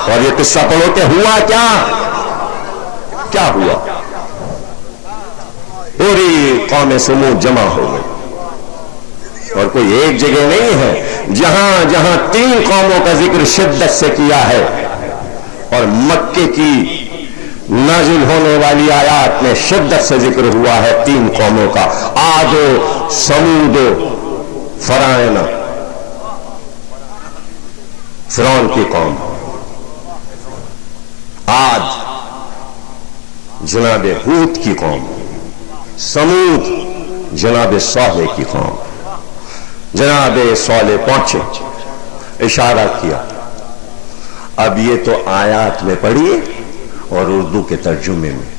اور یہ قصہ پڑھو کہ ہوا کیا ہوا۔ پوری قوم سمود جمع ہو گئی، اور کوئی ایک جگہ نہیں ہے، جہاں جہاں 3 قوموں کا ذکر شدت سے کیا ہے، اور مکے کی نازل ہونے والی آیات میں شدت سے ذکر ہوا ہے 3 قوموں کا، عاد و ثمود و فرعون، فرعون کی قوم، عاد جناب ہود کی قوم، ثمود جناب صالح کی قوم۔ جناب صالح پہنچے، اشارہ کیا۔ اب یہ تو آیات میں پڑھیے اور اردو کے ترجمے میں،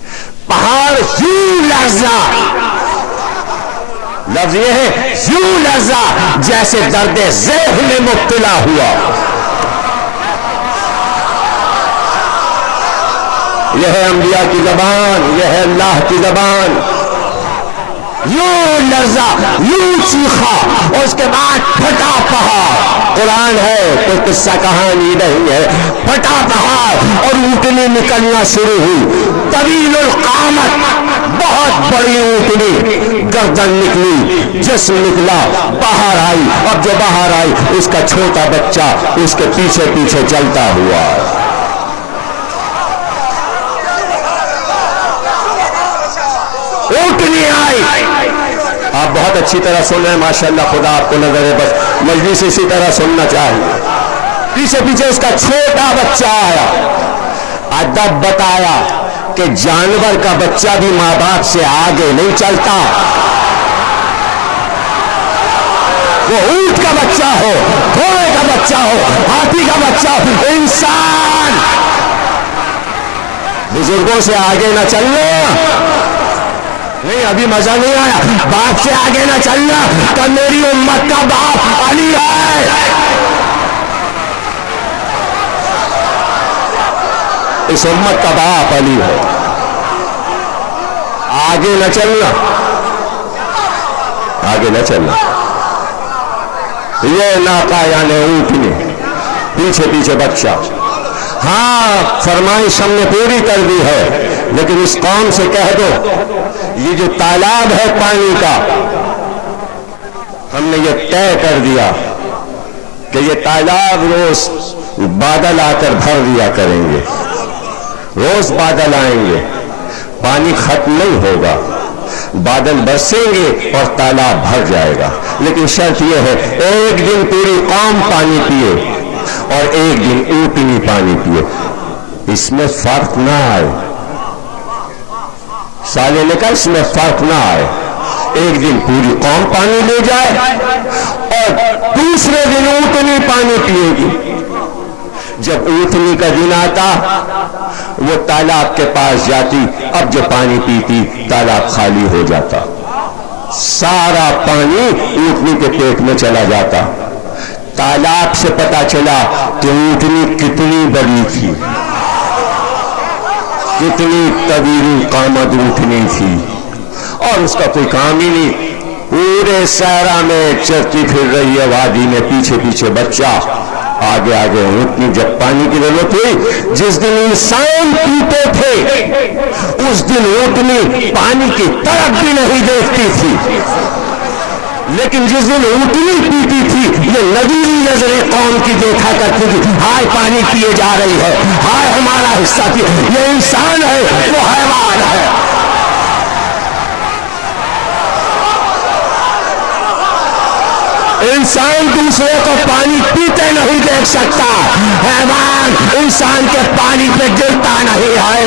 پہاڑ یوں لرزا، لفظ یہ ہے یوں لرزا جیسے درد ذہن میں مبتلا ہوا۔ یہ ہے انبیاء کی زبان، یہ ہے اللہ کی زبان۔ یوں لرزا، یوں چیخا، اور اس کے بعد پھٹا پہاڑ۔ قرآن ہے، کوئی قصہ کہانی نہیں ہے۔ پھٹا پہاڑ اور اونٹنی نکلنا شروع ہوئی، طویل القامت، بہت بڑی اونٹنی، گردن نکلی، جسم نکلا، باہر آئی۔ اب جو باہر آئی اس کا چھوٹا بچہ اس کے پیچھے پیچھے چلتا ہوا۔ اونٹنی آئی، آپ بہت اچھی طرح سن رہے ہیں ماشاءاللہ، خدا آپ کو نظر ہے، بس مجلس اسی طرح سننا چاہیے۔ پیچھے پیچھے اس کا چھوٹا بچہ آیا۔ ادب بتایا کہ جانور کا بچہ بھی ماں باپ سے آگے نہیں چلتا، وہ اونٹ کا بچہ ہو، گھوڑے کا بچہ ہو، ہاتھی کا بچہ ہو، انسان بزرگوں سے آگے نہ چلنا۔ نہیں ابھی مزہ نہیں آیا، باپ سے آگے نہ چلنا، کہ میری امت کا باپ علی ہے۔ اس امت کا باپ علی ہے، آگے نہ چلنا، آگے نہ چلنا۔ یہ ناقہ یعنی اونٹنی، پیچھے پیچھے بچہ۔ ہاں فرمائش ہم نے پوری کر دی ہے، لیکن اس قوم سے کہہ دو یہ جو تالاب ہے پانی کا، ہم نے یہ طے کر دیا کہ یہ تالاب روز بادل آ کر بھر دیا کریں گے، روز بادل آئیں گے، پانی ختم نہیں ہوگا، بادل برسیں گے اور تالاب بھر جائے گا، لیکن شرط یہ ہے ایک دن پوری قوم پانی پیے اور ایک دن اونٹنی پانی پیے، اس میں فرق نہ آئے۔ سالے نے کہا اس میں فرق نہ آئے، ایک دن پوری قوم پانی لے جائے اور دوسرے دن اونٹنی پانی پیے گی، جب اونٹنی کا دن آتا وہ تالاب کے پاس جاتی، اب جو پانی پیتی تالاب خالی ہو جاتا، سارا پانی اونٹنی کے پیٹ میں چلا جاتا۔ تالاب سے پتا چلا کہ اونٹنی کتنی بڑی تھی، کتنی طویل قامت اونٹنی تھی، اور اس کا کوئی کام ہی نہیں، پورے صحرا میں چرتی پھر رہی ہے وادی میں، پیچھے پیچھے بچہ، آگے آگے اونٹنی۔ جب پانی کی ضرورت ہوئی، جس دن انسان پیتے تھے اس دن اونٹنی پانی کی طرف بھی نہیں دیکھتی تھی، لیکن جس دن اونٹنی پیتی تھی یہ نظیری نظریں قوم کی دیکھا کرتی تھی، ہائے پانی پیے جا رہی ہے، ہائے ہمارا حصہ تھی۔ یہ انسان ہے وہ حیوان ہے۔ انسان دوسرے کو پانی پیتے نہیں دیکھ سکتا، حیوان انسان کے پانی پہ گرتا نہیں ہے،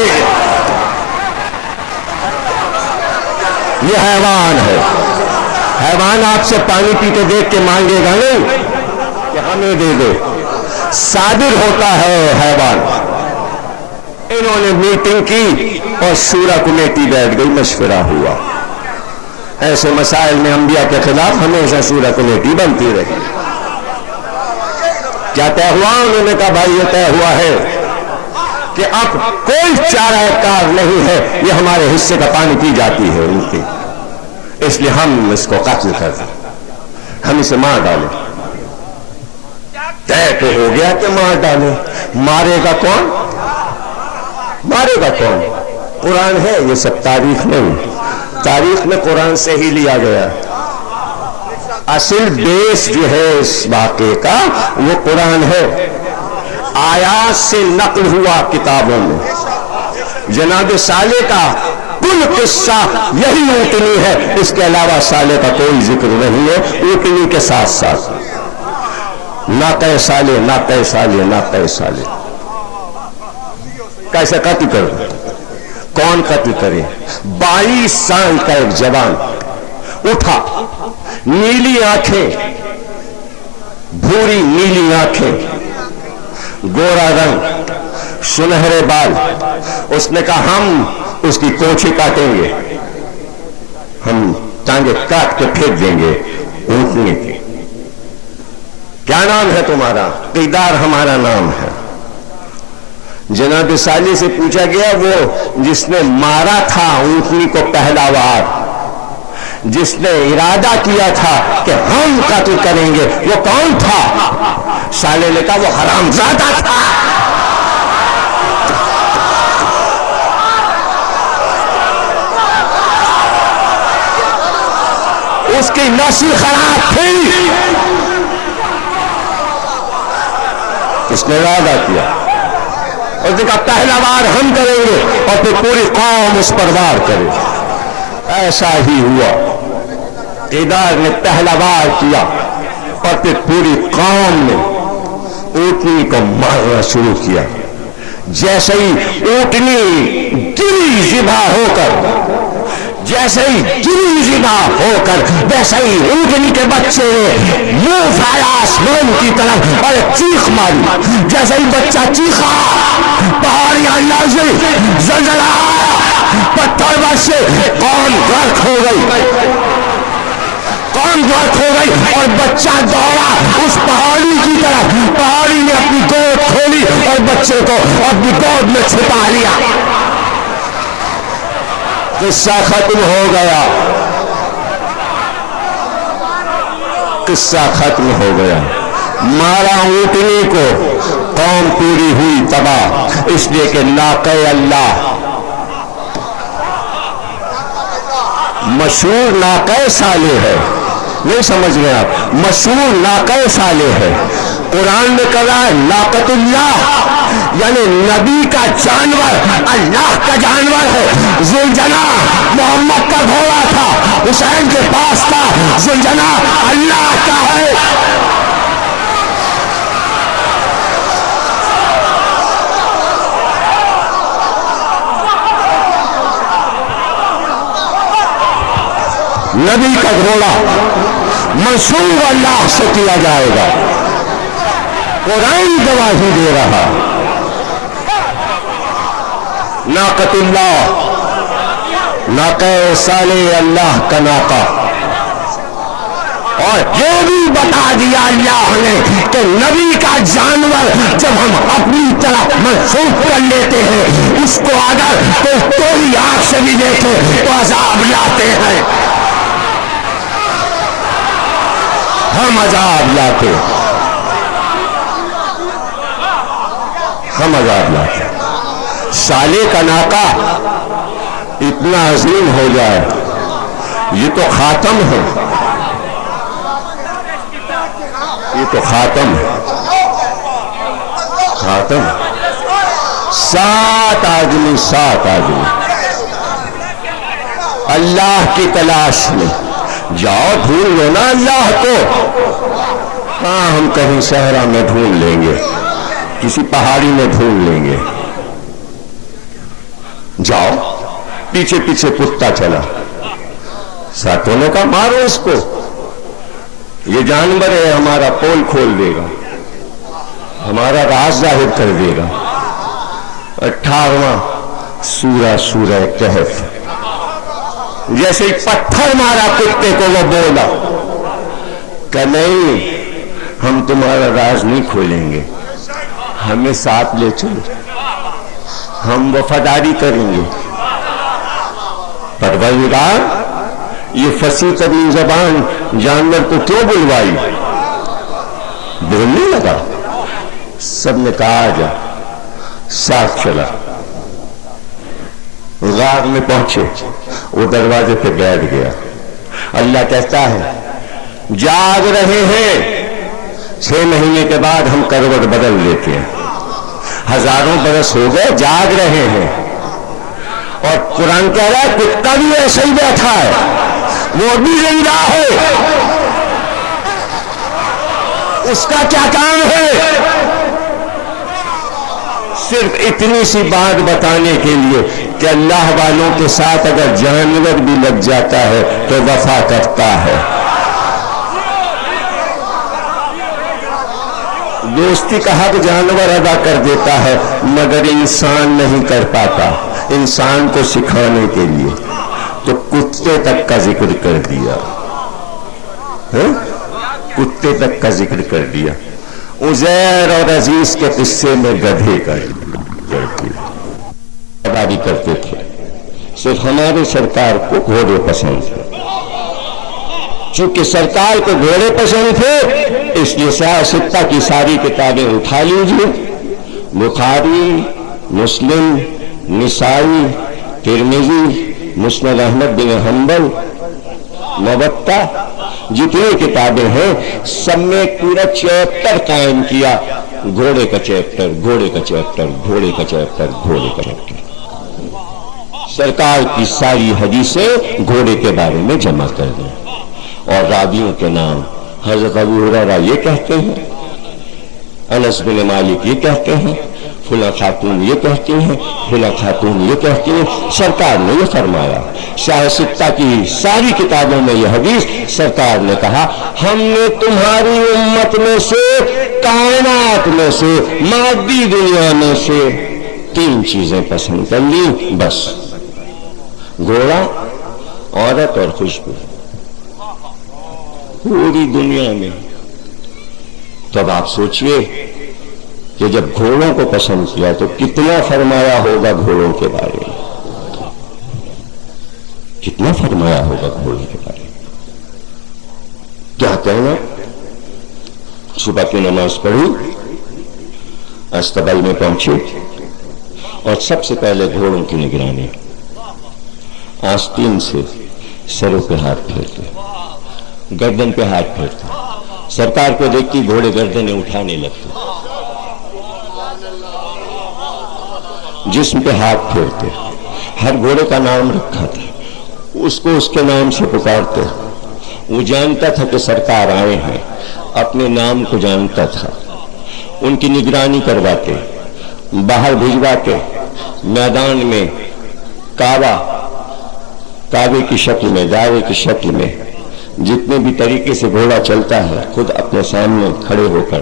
یہ حیوان ہے۔ حیوان آپ سے پانی پیتے دیکھ کے مانگے گا نہیں کہ ہمیں دے دو، صابر ہوتا ہے حیوان۔ انہوں نے میٹنگ کی اور شورا کمیٹی بیٹھ گئی، مشورہ ہوا، ایسے مسائل میں انبیاء کے خلاف ہمیشہ شورا کمیٹی بنتی رہی۔ کیا طے ہوا؟ انہوں نے کہا بھائی یہ طے ہوا ہے کہ اب کوئی چارہ کار نہیں ہے، یہ ہمارے حصے کا پانی پی جاتی ہے ان کی، اس لیے ہم اس کو قتل کر دیں، ہم اسے مار ڈالیں۔ طے تو ہو گیا کہ مار ڈالیں، مارے گا کون؟ مارے گا کون؟ قرآن ہے، یہ سب تاریخ نہیں، تاریخ میں قرآن سے ہی لیا گیا۔ اصل بیس جو ہے اس واقعے کا وہ قرآن ہے، آیات سے نقل ہوا کتابوں میں۔ جناب صالح کا کل قصہ یہی اونٹنی ہے، اس کے علاوہ صالح کا کوئی ذکر نہیں ہے، اونٹنی کے ساتھ ساتھ ناقہ صالح، ناقہ صالح، ناقہ صالح۔ کیسے قتل کر دیں؟ کون قتل کرے؟ 22 سال کا ایک جوان اٹھا، نیلی آنکھیں، بھوری نیلی آنکھیں، گورا رنگ، سنہرے بال۔ اس نے کہا ہم اس کی کونچی کاٹیں گے، ہم ٹانگیں کاٹ کے پھینک دیں گے اونٹنی کی۔ کیا نام ہے تمہارا؟ قیدار ہمارا نام ہے۔ جناب صالح سے پوچھا گیا وہ جس نے مارا تھا اونٹنی کو پہلا بار، جس نے ارادہ کیا تھا کہ ہم قتل کریں گے، وہ کون تھا؟ صالح نے کہا وہ حرامزادہ تھا۔ اس کی نسل خراب تھی، اس نے ارادہ کیا، اس نے کہا پہلا وار ہم کریں گے اور پھر پوری قوم اس پر وار کرے۔ ایسا ہی ہوا، قیدار نے پہلا وار کیا اور پھر پوری قوم نے اونٹنی کو مارنا شروع کیا۔ جیسے ہی اونٹنی گری ذبح ہو کر، جیسے ہی گری ذبح ہو کر، ویسے ہی اونٹنی کے بچے نے منہ پھیلا آسمان کی طرف اور چیخ ماری۔ جیسے ہی بچہ چیخا پہاڑیاں لرزی، زلزلہ آیا، پتھر برسے، قوم غرق ہو گئی، قوم غرق ہو گئی اور بچہ دوڑا اس پہاڑی کی طرف۔ پہاڑی نے اپنی گود کھولی اور بچے کو اپنی گود میں چھپا لیا۔ قصہ ختم ہو گیا، قصہ ختم ہو گیا۔ مارا اونٹنی کو، قوم پوری ہوئی تباہ، اس لیے کہ ناقہ اللہ مشہور ناقہ صالح ہے، نہیں سمجھ گئے آپ؟ مشہور ناقہ صالح ہے۔ قرآن میں کہا ہے ناقۃ اللہ، یعنی نبی کا جانور، اللہ کا جانور ہے۔ ذوالجناح محمد کا گھوڑا تھا، حسین کے پاس تھا، ذوالجناح اللہ کا ہے۔ نبی کا گھوڑا منسوب اللہ سے کیا جائے گا۔ قرآن گواہی دے رہا، ناقۃ اللہ، ناقہ صالح اللہ کا ناقہ. اور یہ بھی بتا دیا اللہ نے کہ نبی کا جانور جب ہم اپنی طرف منسوخ کر لیتے ہیں، اس کو اگر کوئی آنکھ سے بھی دیکھے تو عذاب لاتے ہیں. ہم عذاب لاتے، ہم عذاب لاتے. صالح کا ناقہ اتنا عظیم ہو جائے، یہ تو خاتم ہے، یہ تو خاتم ہے، خاتم. 7 آدمی اللہ کی تلاش میں، جاؤ ڈھونڈ لو نا اللہ کو. ہاں ہم کہیں صحرا میں ڈھونڈ لیں گے، کسی پہاڑی میں ڈھونڈ لیں گے. جاؤ، پیچھے پیچھے کتا چلا، ساتھوں نے کہا مارو اس کو، یہ جانور ہے، ہمارا پول کھول دے گا، ہمارا راز ظاہر کر دے گا. 18واں سورہ کہف. جیسے ہی پتھر مارا کتے کو، وہ بولا کہ نہیں، ہم تمہارا راز نہیں کھولیں گے، ہمیں ساتھ لے چلو، ہم وفاداری کریں گے. پروردگار یہ فصیح ترین زبان جانور کو کیوں بلوائی؟ بولنے لگا. سب نے کہا آجا، ساتھ چلا. غار میں پہنچے، وہ دروازے پہ بیٹھ گیا. اللہ کہتا ہے جاگ رہے ہیں، 6 مہینے کے بعد ہم کروٹ بدل دیتے ہیں. 1000 برس ہو گئے، جاگ رہے ہیں. اور قرآن کہہ رہا ہے کتا بھی ایسے ہی بیٹھا ہے، وہ بھی زندہ ہے. اس کا کیا کام ہے؟ صرف اتنی سی بات بتانے کے لیے کہ اللہ والوں کے ساتھ اگر جانور بھی لگ جاتا ہے تو وفا کرتا ہے. دوستی کا حق جانور ادا کر دیتا ہے، مگر انسان نہیں کر پاتا. انسان کو سکھانے کے لیے تو کتے تک کا ذکر کر دیا، کتے تک کا ذکر کر دیا. عزیر اور عزیز کے قصے میں گدھے کا اداری کرتے تھے. صرف ہمارے سرکار کو گھوڑے پسند تھے. چونکہ سرکار کو گھوڑے پسند تھے، اس لیے سیاستہ کی ساری کتابیں اٹھا لیجیے. بخاری، مسلم، نسائی، ترمذی، مسند احمد بن حنبل، موطا، جتنی کتابیں ہیں سب میں پورا چیپٹر قائم کیا. گھوڑے کا چیپٹر، گھوڑے کا چیپٹر، گھوڑے کا چیپٹر، گھوڑے کا چیپٹر. سرکار کی ساری حدیثیں گھوڑے کے بارے میں جمع کر دیں. اور راویوں کے نام حضرت ابو ہریرہ یہ کہتے ہیں، انس بن مالک یہ کہتے ہیں، فلاں خاتون یہ کہتی ہیں، فلاں خاتون یہ کہتی ہیں. سرکار نے یہ فرمایا. شاہ ستہ کی ساری کتابوں میں یہ حدیث سرکار نے کہا ہم نے تمہاری امت میں سے، کائنات میں سے، مادی دنیا میں سے 3 چیزیں پسند کر لی بس، گھوڑا، عورت اور خوشبو. پوری دنیا میں. تو اب آپ سوچئے کہ جب گھوڑوں کو پسند کیا تو کتنا فرمایا ہوگا گھوڑوں کے بارے میں، کتنا فرمایا ہوگا گھوڑوں کے بارے میں. کیا کہنا؟ صبح کی نماز پڑھی، استقبال میں پہنچے اور سب سے پہلے گھوڑوں کی نگرانی. آستین سے سروں پہ ہاتھ پھیرتے، گردن پہ ہاتھ پھیرتے. سرکار کو دیکھتی گھوڑے گردنیں اٹھانے لگتے، جسم پہ ہاتھ پھیرتے. ہر گھوڑے کا نام رکھا تھا، اس کو اس کے نام سے پکارتے. وہ جانتا تھا کہ سرکار آئے ہیں، اپنے نام کو جانتا تھا. ان کی نگرانی کرواتے، باہر بھجواتے، میدان میں کعبے کی شکل میں، دائرے کی شکل میں، جتنے بھی طریقے سے گھوڑا چلتا ہے خود اپنے سامنے کھڑے ہو کر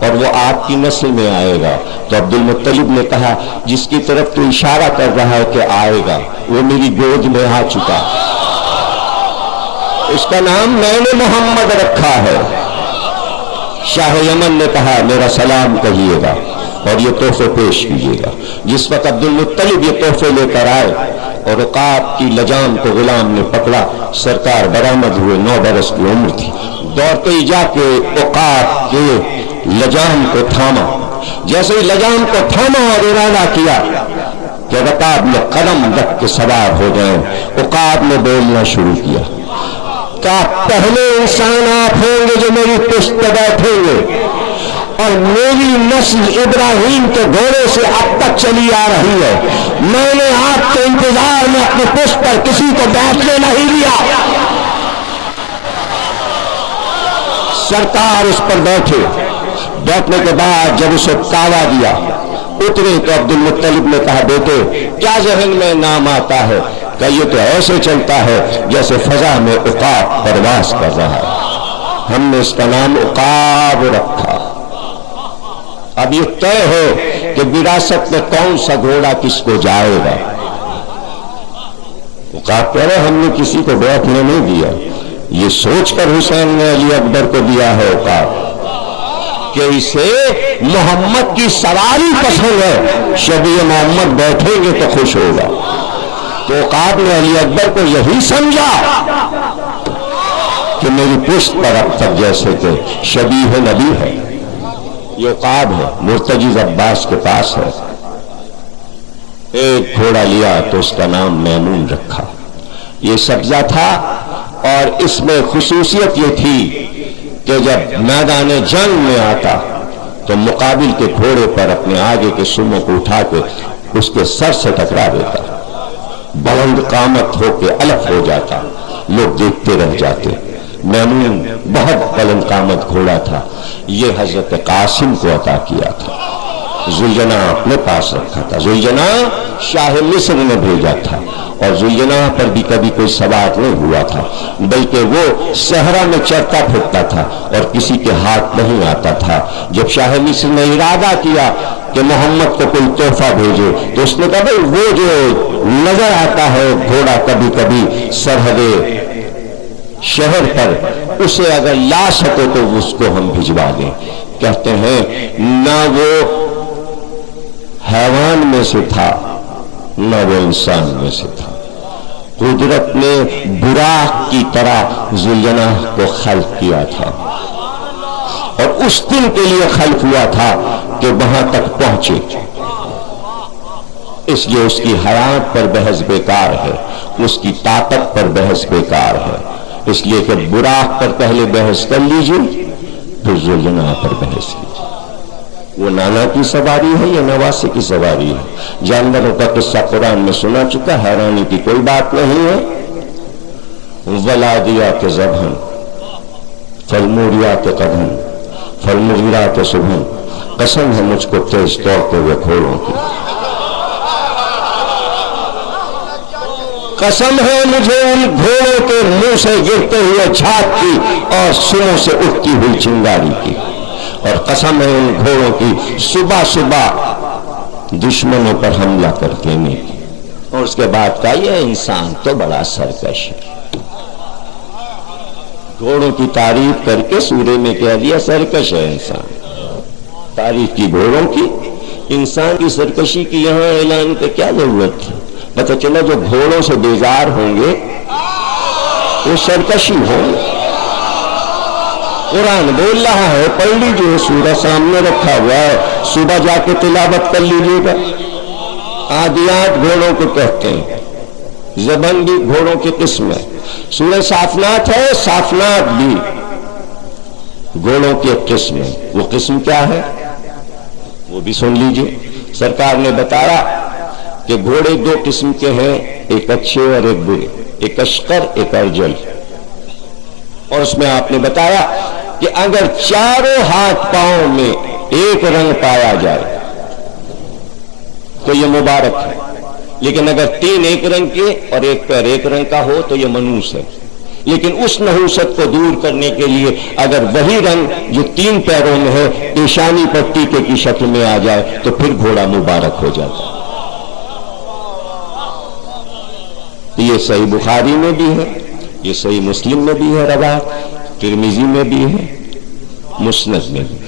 اور وہ آپ کی نسل میں آئے گا۔ تو عبد المطلب نے کہا جس کی طرف تو اشارہ کر رہا ہے کہ آئے گا وہ میری گود میں آ چکا، اس کا نام میں نے محمد رکھا ہے۔ شاہ یمن نے کہا میرا سلام کہیے گا اور یہ تحفے پیش کیجیے گا۔ جس وقت عبد المطلب یہ تحفے لے کر آئے اور عقاب کی لجام کو غلام نے پکڑا، سرکار برآمد ہوئے، 9 برس کی عمر تھی، دوڑتے ہی جا کے عقاب کے لجام کو تھاما۔ جیسے ہی لجام کو تھاما اور ارادہ کیا کہ عقاب میں قدم رکھ کے سوار ہو جائیں، عقاب نے بولنا شروع کیا کہ پہلے انسان آپ ہوں گے جو میری پشت پہ بیٹھیں گے، اور میری نسل ابراہیم کے گھوڑے سے اب تک چلی آ رہی ہے، میں نے آپ کے انتظار میں اپنے پشت پر کسی کو بیٹھنے نہیں دیا۔ سرکار اس پر بیٹھے، بیٹھنے کے بعد جب اسے تاوا دیا اترے تو عبد المطلب نے کہا بیٹے کیا ذہن میں نام آتا ہے؟ کہ یہ تو ایسے چلتا ہے جیسے فضا میں عقاب پرواز کر رہا ہے، ہم نے اس کا نام عقاب رکھا۔ اب یہ طے ہو کہ وراثت میں کون سا گھوڑا کس کو جائے گا۔ عقاب کہہ رہے ہم نے کسی کو بیٹھنے نہیں دیا، یہ سوچ کر حسین نے علی اکبر کو دیا ہے عقاب کہ اسے محمد کی سواری پسند ہے، شبیہ محمد بیٹھیں گے تو خوش ہوگا۔ تو عقاب نے علی اکبر کو یہی سمجھا کہ میری پشت پر اب تک جیسے کہ شبیہ نبی ہے، یہ عقاب ہے، مرتجز عباس کے پاس ہے۔ ایک گھوڑا لیا تو اس کا نام میمون رکھا، یہ سبزہ تھا اور اس میں خصوصیت یہ تھی کہ جب میدان جنگ میں آتا تو مقابل کے گھوڑے پر اپنے آگے کے سموں کو اٹھا کے اس کے سر سے ٹکرا دیتا، بلند قامت ہو کے الگ ہو جاتا، لوگ دیکھتے رہ جاتے۔ میمون بہت بلند قامت گھوڑا تھا، یہ حضرت قاسم کو عطا کیا تھا، ذوالجناح اپنے پاس رکھا تھا، ذوالجناح شاہ مصر نے بھیجا تھا، اور ذوالجناح پر بھی کبھی کوئی سوار نہیں ہوا تھا، بلکہ وہ صحرا میں چرتا پھرتا تھا اور کسی کے ہاتھ نہیں آتا تھا۔ جب شاہ مصر نے ارادہ کیا کہ محمد کو کوئی تحفہ بھیجے تو اس نے کہا بھائی وہ جو نظر آتا ہے گھوڑا کبھی کبھی سرحد شہر پر، اسے اگر لا سکے تو اس کو ہم بھجوا دیں۔ کہتے ہیں نہ وہ حیوان میں سے تھا نہ وہ انسان میں سے تھا، قدرت نے براق کی طرح ذوالجناح کو خلق کیا تھا، اور اس دن کے لیے خلق ہوا تھا کہ وہاں تک پہنچے، اس لیے اس کی حیات پر بحث بیکار ہے، اس کی طاقت پر بحث بیکار ہے، اس لیے کہ براق پر پہلے بحث کر لیجئے پھر ذوالجناح پر بحث کیجئے۔ وہ نانا کی سواری ہے یا نواسے کی سواری ہے؟ جانوروں کا قصہ قرآن میں سنا چکا، حیرانی کی کوئی بات نہیں ہے۔ ولادیات ذبحن فالموریات قدحن فالمغیرات صبحن، قسم ہے مجھ کو تیز دوڑتے ہوئے گھوڑوں کی، قسم ہے مجھے ان گھوڑوں کے منہ سے گرتے ہوئے جھاگ کی اور سروں سے اٹھتی ہوئی چنگاری کی، اور قسم ہے ان گھوڑوں کی صبح صبح دشمنوں پر حملہ کر دینے کی۔ اور اس کے بعد کہا یہ انسان تو بڑا سرکش ہے، گھوڑوں کی تعریف کر کے سورے میں کہہ دیا سرکش ہے انسان۔ تعریف کی گھوڑوں کی، انسان کی سرکشی کی یہاں اعلان کی کیا ضرورت تھی؟ پتہ چلا جو گھوڑوں سے بیزار ہوں گے وہ سرکشی ہوں گے۔ قرآن بول رہا ہے، پڑھ لیجیے، سورہ سامنے رکھا ہوا ہے، صبح جا کے تلاوت کر لیجیے گا۔ عادیات گھوڑوں کو کہتے ہیں، زبان بھی گھوڑوں کی قسم ہے۔ سورہ صافنات ہے، صافنات بھی گھوڑوں کی ایک قسم ہے۔ وہ قسم کیا ہے وہ بھی سن لیجیے۔ سرکار نے بتایا کہ گھوڑے 2 قسم کے ہیں، ایک اچھے اور ایک برے، ایک اشقر ایک ارجل، اور اس میں آپ نے بتایا کہ اگر چاروں ہاتھ پاؤں میں ایک رنگ پایا جائے تو یہ مبارک ہے، لیکن اگر 3 ایک رنگ کے اور ایک پیر ایک رنگ کا ہو تو یہ منوس ہے۔ لیکن اس نحوست کو دور کرنے کے لیے اگر وہی رنگ جو 3 پیروں میں ہے پیشانی پر ٹیکے کی شکل میں آ جائے تو پھر گھوڑا مبارک ہو جاتا ہے۔ یہ صحیح بخاری میں بھی ہے، یہ صحیح مسلم میں بھی ہے روایت، ترمذی میں بھی ہے، مسند میں بھی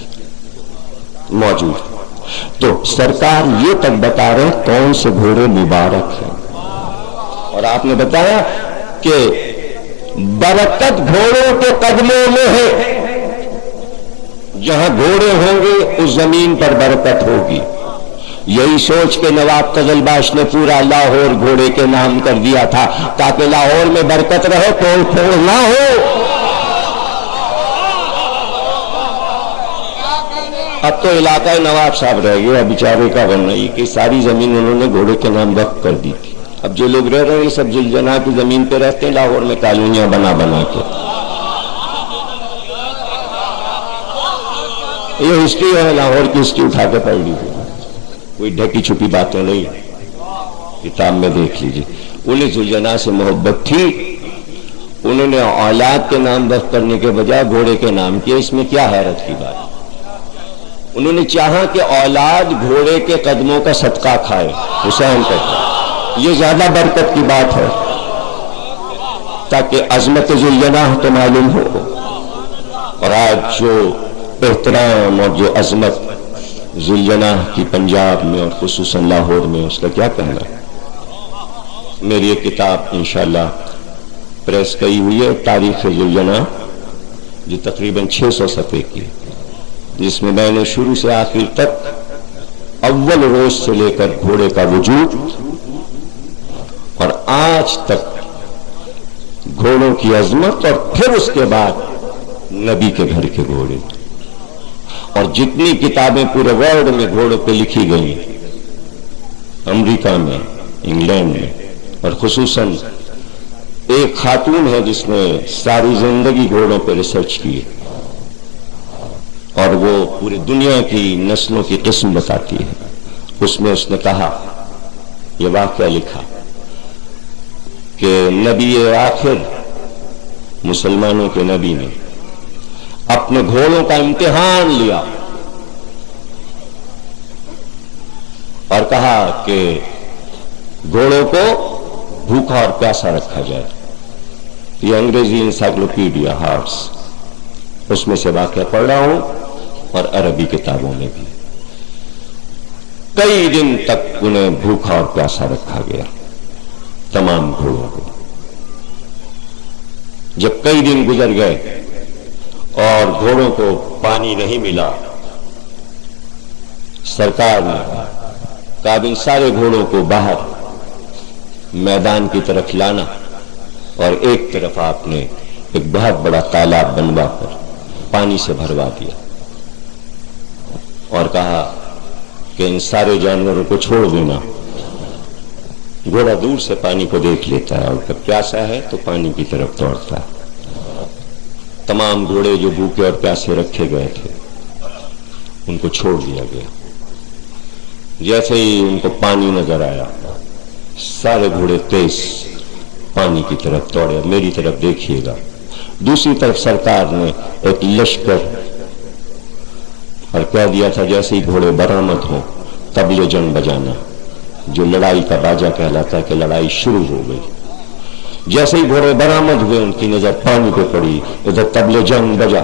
موجود۔ تو سرکار یہ تک بتا رہے ہیں کون سے گھوڑے مبارک ہیں، اور آپ نے بتایا کہ برکت گھوڑوں کے قدموں میں ہے، جہاں گھوڑے ہوں گے اس زمین پر برکت ہوگی۔ یہی سوچ کے نواب قزل باش نے پورا لاہور گھوڑے کے نام کر دیا تھا تاکہ لاہور میں برکت رہے، توڑ پھوڑ نہ ہو۔ اب تو علاقہ نواب صاحب رہ گیا بیچارے کا، ورنہ یہ کہ ساری زمین انہوں نے گھوڑے کے نام وقف کر دی تھی۔ اب جو لوگ رہ رہے ہیں یہ سب ذوالجناح کی زمین پہ رہتے ہیں، لاہور میں کالونیاں بنا بنا کے۔ یہ ہسٹری ہے، لاہور کی ہسٹری اٹھا کے پڑھ لیجیے، کوئی ڈھکی چھپی باتیں نہیں، کتاب میں دیکھ لیجیے۔ انہیں ذوالجناح سے محبت تھی، انہوں نے اولاد کے نام وقف کرنے کے بجائے گھوڑے کے نام کیا۔ اس میں کیا حیرت کی بات؟ انہوں نے چاہا کہ اولاد گھوڑے کے قدموں کا صدقہ کھائے، حسین کہتا ہے یہ زیادہ برکت کی بات ہے، تاکہ عظمت ذوالجناح تو معلوم ہو۔ اور آج جو احترام اور جو عظمت ذوالجناح کی پنجاب میں اور خصوصاً لاہور میں، اس کا کیا کہنا ہے۔ میری ایک کتاب انشاءاللہ پریس کی ہوئی ہے، تاریخ ذوالجناح، جو تقریباً 600 صفحے کی، جس میں میں نے شروع سے آخر تک اول روز سے لے کر گھوڑے کا وجود اور آج تک گھوڑوں کی عظمت، اور پھر اس کے بعد نبی کے گھر کے گھوڑے، اور جتنی کتابیں پورے ورلڈ میں گھوڑوں پہ لکھی گئی، امریکہ میں، انگلینڈ میں، اور خصوصاً ایک خاتون ہے جس نے ساری زندگی گھوڑوں پہ ریسرچ کی، اور وہ پوری دنیا کی نسلوں کی قسم بتاتی ہے۔ اس میں اس نے کہا، یہ واقعہ لکھا کہ نبی آخر مسلمانوں کے نبی نے اپنے گھوڑوں کا امتحان لیا اور کہا کہ گھوڑوں کو بھوکا اور پیاسا رکھا جائے۔ یہ انگریزی انسائکلوپیڈیا ہارٹس، اس میں سے واقعہ پڑھ رہا ہوں، اور عربی کتابوں میں بھی۔ کئی دن تک انہیں بھوکا اور پیاسا رکھا گیا، تمام گھوڑوں کو۔ جب کئی دن گزر گئے اور گھوڑوں کو پانی نہیں ملا، سرکار نے کہا ان سارے گھوڑوں کو باہر میدان کی طرف لانا، اور ایک طرف آپ نے ایک بہت بڑا تالاب بنوا کر پانی سے بھروا دیا، اور کہا کہ ان سارے جانوروں کو چھوڑ دینا۔ گھوڑا دور سے پانی کو دیکھ لیتا ہے، اور جب پیاسا ہے تو پانی کی طرف دوڑتا ہے۔ تمام گھوڑے جو بھوکے اور پیاسے رکھے گئے تھے ان کو چھوڑ دیا گیا۔ جیسے ہی ان کو پانی نظر آیا، سارے گھوڑے تیز پانی کی طرف دوڑے۔ میری طرف دیکھیے گا، دوسری طرف سرکار نے ایک لشکر اور کہہ دیا تھا جیسے ہی گھوڑے برآمد ہوں طبل جنگ بجانا، جو لڑائی کا باجا کہلاتا ہے کہ لڑائی شروع ہو گئی۔ جیسے ہی گھوڑے برآمد ہوئے ان کی نظر پانی پہ پڑی، ادھر طبل جنگ بجا۔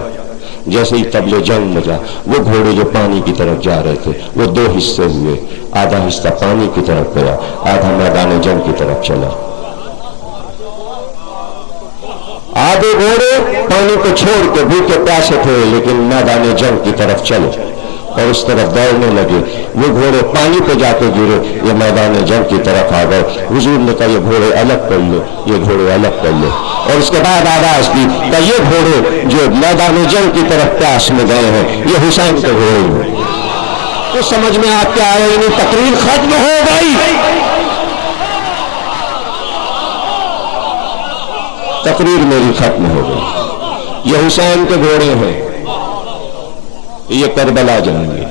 جیسے ہی طبل جنگ بجا، وہ گھوڑے جو پانی کی طرف جا رہے تھے وہ 2 حصے ہوئے، آدھا حصہ پانی کی طرف گیا، آدھا میدان جنگ کی طرف چلا۔ آدھے گھوڑے پانی کو چھوڑ کے بھوکے پیاسے تھے لیکن میدان جنگ کی طرف چلے اور اس طرف دوڑنے لگے۔ وہ گھوڑے پانی پہ جا کے گرے، یہ میدان جنگ کی طرف آ گئے۔ حضور نے کہا یہ گھوڑے الگ کر لو، یہ گھوڑے الگ کر لو، اور اس کے بعد آواز دی کہ یہ گھوڑے جو میدان جنگ کی طرف پیاس میں گئے ہیں یہ حسین کے گھوڑے ہیں۔ تو سمجھ میں آپ کیا آیا؟ یعنی تقریر ختم ہو گئی، تقریر میری ختم ہو گئی۔ یہ حسین کے گھوڑے ہیں، یہ کربلا جائیں گے۔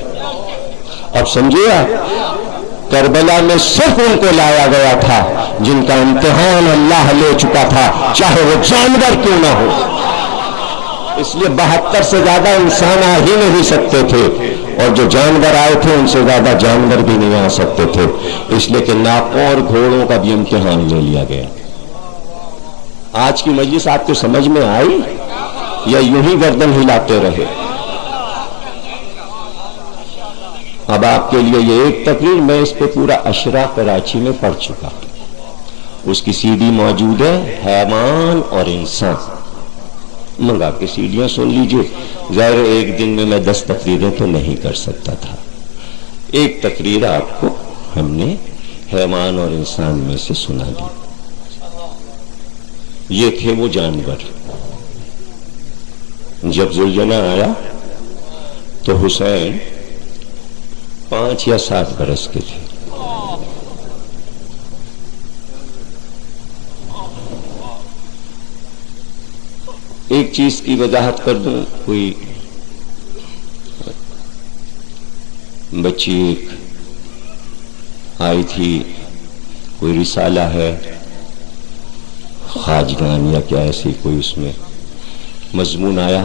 اب سمجھے آپ کربلا میں صرف ان کو لایا گیا تھا جن کا امتحان اللہ لے چکا تھا، چاہے وہ جانور کیوں نہ ہو۔ اس لیے 72 سے زیادہ انسان آ ہی نہیں سکتے تھے، اور جو جانور آئے تھے ان سے زیادہ جانور بھی نہیں آ سکتے تھے، اس لیے کہ ناقوں اور گھوڑوں کا بھی امتحان لے لیا گیا۔ آج کی مجلس آپ کو سمجھ میں آئی یا یوں ہی گردن ہلاتے رہے؟ اب آپ کے لیے یہ ایک تقریر، میں اس پہ پورا اشرا کراچی میں پڑھ چکا، اس کی سی ڈی موجود ہے، حیوان اور انسان، منگا کے سیڑھیاں سن لیجئے۔ ظاہر ایک دن میں 10 تقریریں تو نہیں کر سکتا تھا، ایک تقریر آپ کو ہم نے حیوان اور انسان میں سے سنا دی۔ یہ تھے وہ جانور۔ جب ذوالجناح آیا تو حسین 5 یا 7 برس کے تھے۔ ایک چیز کی وضاحت کر دوں، کوئی بچی ایک آئی تھی، کوئی رسالہ ہے خواجگان یا کیا ایسی کوئی، اس میں مضمون آیا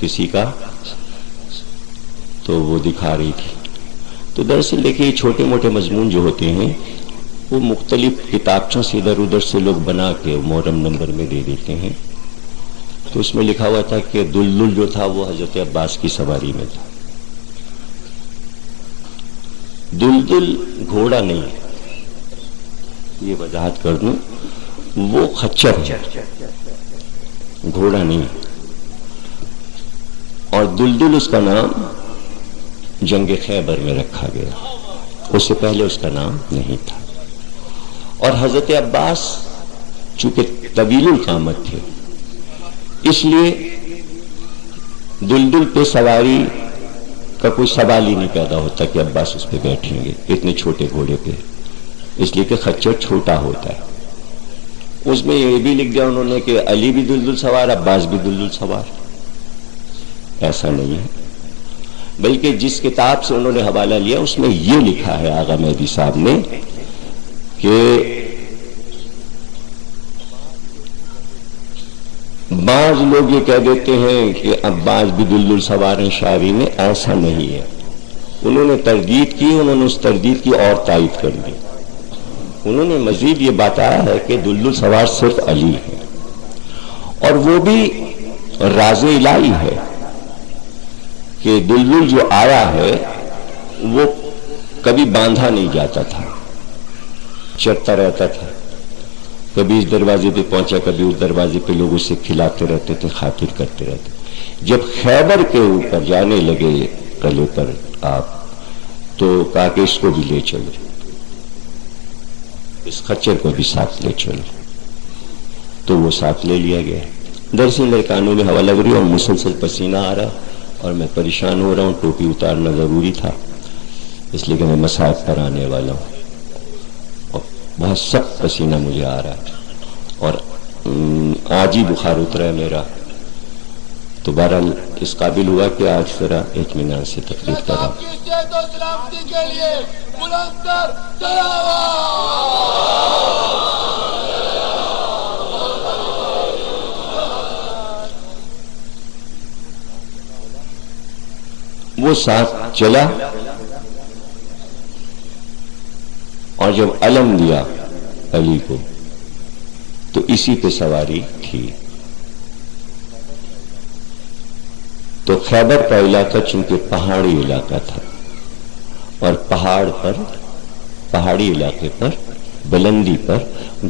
کسی کا تو وہ دکھا رہی تھی۔ تو دراصل دیکھیے چھوٹے موٹے مضمون جو ہوتے ہیں وہ مختلف کتابچوں سے ادھر ادھر سے لوگ بنا کے محرم نمبر میں دے دیتے ہیں۔ تو اس میں لکھا ہوا تھا کہ دلدل جو تھا وہ حضرت عباس کی سواری میں تھا۔ دلدل گھوڑا نہیں، یہ وضاحت کر دوں، وہ خچر ہے، گھوڑا نہیں۔ اور دلدل اس کا نام جنگ خیبر میں رکھا گیا، اس سے پہلے اس کا نام نہیں تھا۔ اور حضرت عباس چونکہ طویل القامت تھے، اس لیے دلدل پہ سواری کا کوئی سوال ہی نہیں پیدا ہوتا کہ عباس اس پہ بیٹھیں گے اتنے چھوٹے گھوڑے پہ، اس لیے کہ خچر چھوٹا ہوتا ہے۔ اس میں یہ بھی لکھ دیا انہوں نے کہ علی بھی دلدل سوار، عباس بھی دلدل سوار، ایسا نہیں ہے، بلکہ جس کتاب سے انہوں نے حوالہ لیا اس میں یہ لکھا ہے آغا مہدی صاحب نے کہ بعض لوگ یہ کہہ دیتے ہیں کہ عباس بھی دلدل سوار ہیں، شاعری میں ایسا نہیں ہے۔ انہوں نے تردید کی، انہوں نے اس تردید کی اور تائید کر دی۔ انہوں نے مزید یہ بتایا ہے کہ دلدل سوار صرف علی ہے، اور وہ بھی راز الہی ہے کہ دلدل جو آیا ہے وہ کبھی باندھا نہیں جاتا تھا، چرتا رہتا تھا، کبھی اس دروازے پہ پہنچا کبھی اس دروازے پہ، لوگ اسے کھلاتے رہتے تھے، خاطر کرتے رہتے۔ جب خیبر کے اوپر جانے لگے قلعے پر آپ، تو کہا کہ اس کو بھی لے چلو، اس خچر کو بھی ساتھ لے چلو، تو وہ ساتھ لے لیا گیا۔ دراصل میرے کانوں میں ہوا لگ رہی ہے اور مسلسل پسینہ آ رہا اور میں پریشان ہو رہا ہوں، ٹوپی اتارنا ضروری تھا اس لیے کہ میں مصائب پر آنے والا ہوں، اور بہت سخت پسینہ مجھے آ رہا ہے اور آج ہی بخار اترا ہے میرا، تو بہرحال اس قابل ہوا کہ آج ذرا اطمینان سے تقریر کرا۔ وہ ساتھ چلا اور جب علم دیا علی کو تو اسی پہ سواری تھی۔ تو خیبر کا علاقہ چونکہ پہاڑی علاقہ تھا اور پہاڑی علاقے پر بلندی پر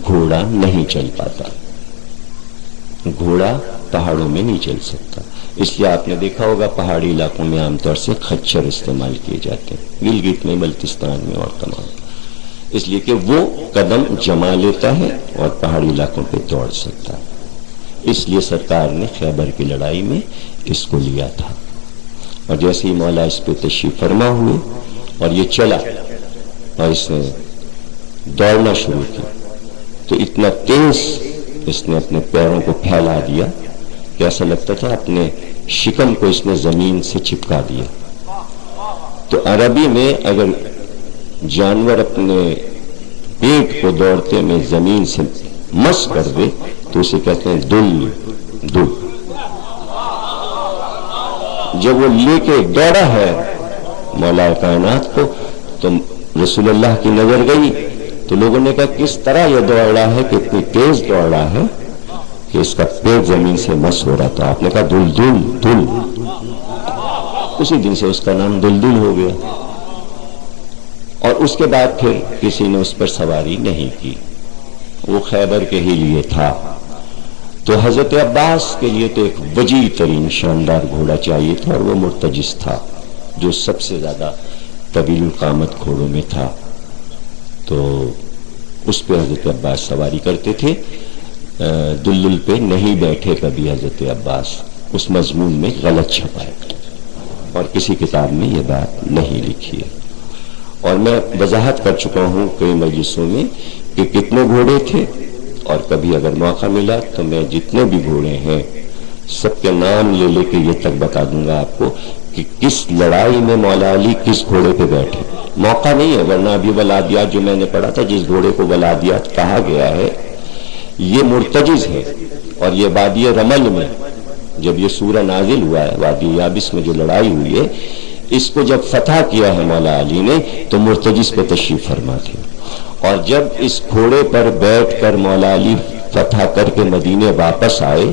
گھوڑا نہیں چل پاتا، گھوڑا پہاڑوں میں نہیں چل سکتا، اس لیے آپ نے دیکھا ہوگا پہاڑی علاقوں میں عام طور سے خچر استعمال کیے جاتے ہیں، گلگت میں، بلتستان میں اور تمام، اس لیے کہ وہ قدم جما لیتا ہے اور پہاڑی علاقوں پہ دوڑ سکتا ہے۔ اس لیے سرکار نے خیبر کی لڑائی میں اس کو لیا تھا، اور جیسے ہی مولا اس پہ تشریف فرما ہوئے اور یہ چلا اور اس نے دوڑنا شروع کی تو اتنا تیز اس نے اپنے پیروں کو پھیلا دیا کہ ایسا لگتا تھا اپنے شکم کو اس نے زمین سے چپکا دیا۔ تو عربی میں اگر جانور اپنے پیٹ کو دوڑتے میں زمین سے مس کر دے تو اسے کہتے ہیں دل دل. جب وہ لے کے دوڑا ہے مولا کائنات کو تو رسول اللہ کی نظر گئی تو لوگوں نے کہا کس طرح یہ دوڑ رہا ہے کہ اتنی تیز دوڑ رہا ہے کہ اس کا پیٹ زمین سے مس ہو رہا تھا. آپ نے کہا دل دل دل. اسی دن سے اس کا نام دلدل ہو گیا اور اس کے بعد پھر کسی نے اس پر سواری نہیں کی. وہ خیبر کے ہی لیے تھا. تو حضرت عباس کے لیے تو ایک وجیح ترین شاندار گھوڑا چاہیے تھا اور وہ مرتجس تھا جو سب سے زیادہ طویل القامت گھوڑوں میں تھا. تو اس پہ حضرت عباس سواری کرتے تھے. دلدل پہ نہیں بیٹھے کبھی حضرت عباس. اس مضمون میں غلط چھپا ہے اور کسی کتاب میں یہ بات نہیں لکھی ہے. اور میں وضاحت کر چکا ہوں کئی مجلسوں میں کہ کتنے گھوڑے تھے اور کبھی اگر موقع ملا تو میں جتنے بھی گھوڑے ہیں سب کے نام لے لے کے یہ تک بتا دوں گا آپ کو کہ کس لڑائی میں مولا علی کس گھوڑے پہ بیٹھے. موقع نہیں ہے ورنہ ابھی ولادیات جو میں نے پڑھا تھا جس گھوڑے کو ولادیات کہا گیا ہے یہ مرتجز ہے. اور یہ وادی رمل میں جب یہ سورہ نازل ہوا ہے وادی یابس میں جو لڑائی ہوئی ہے اس کو جب فتح کیا ہے مولا علی نے تو مرتجز پہ تشریف فرما تھے. اور جب اس گھوڑے پر بیٹھ کر مولا علی فتح کر کے مدینے واپس آئے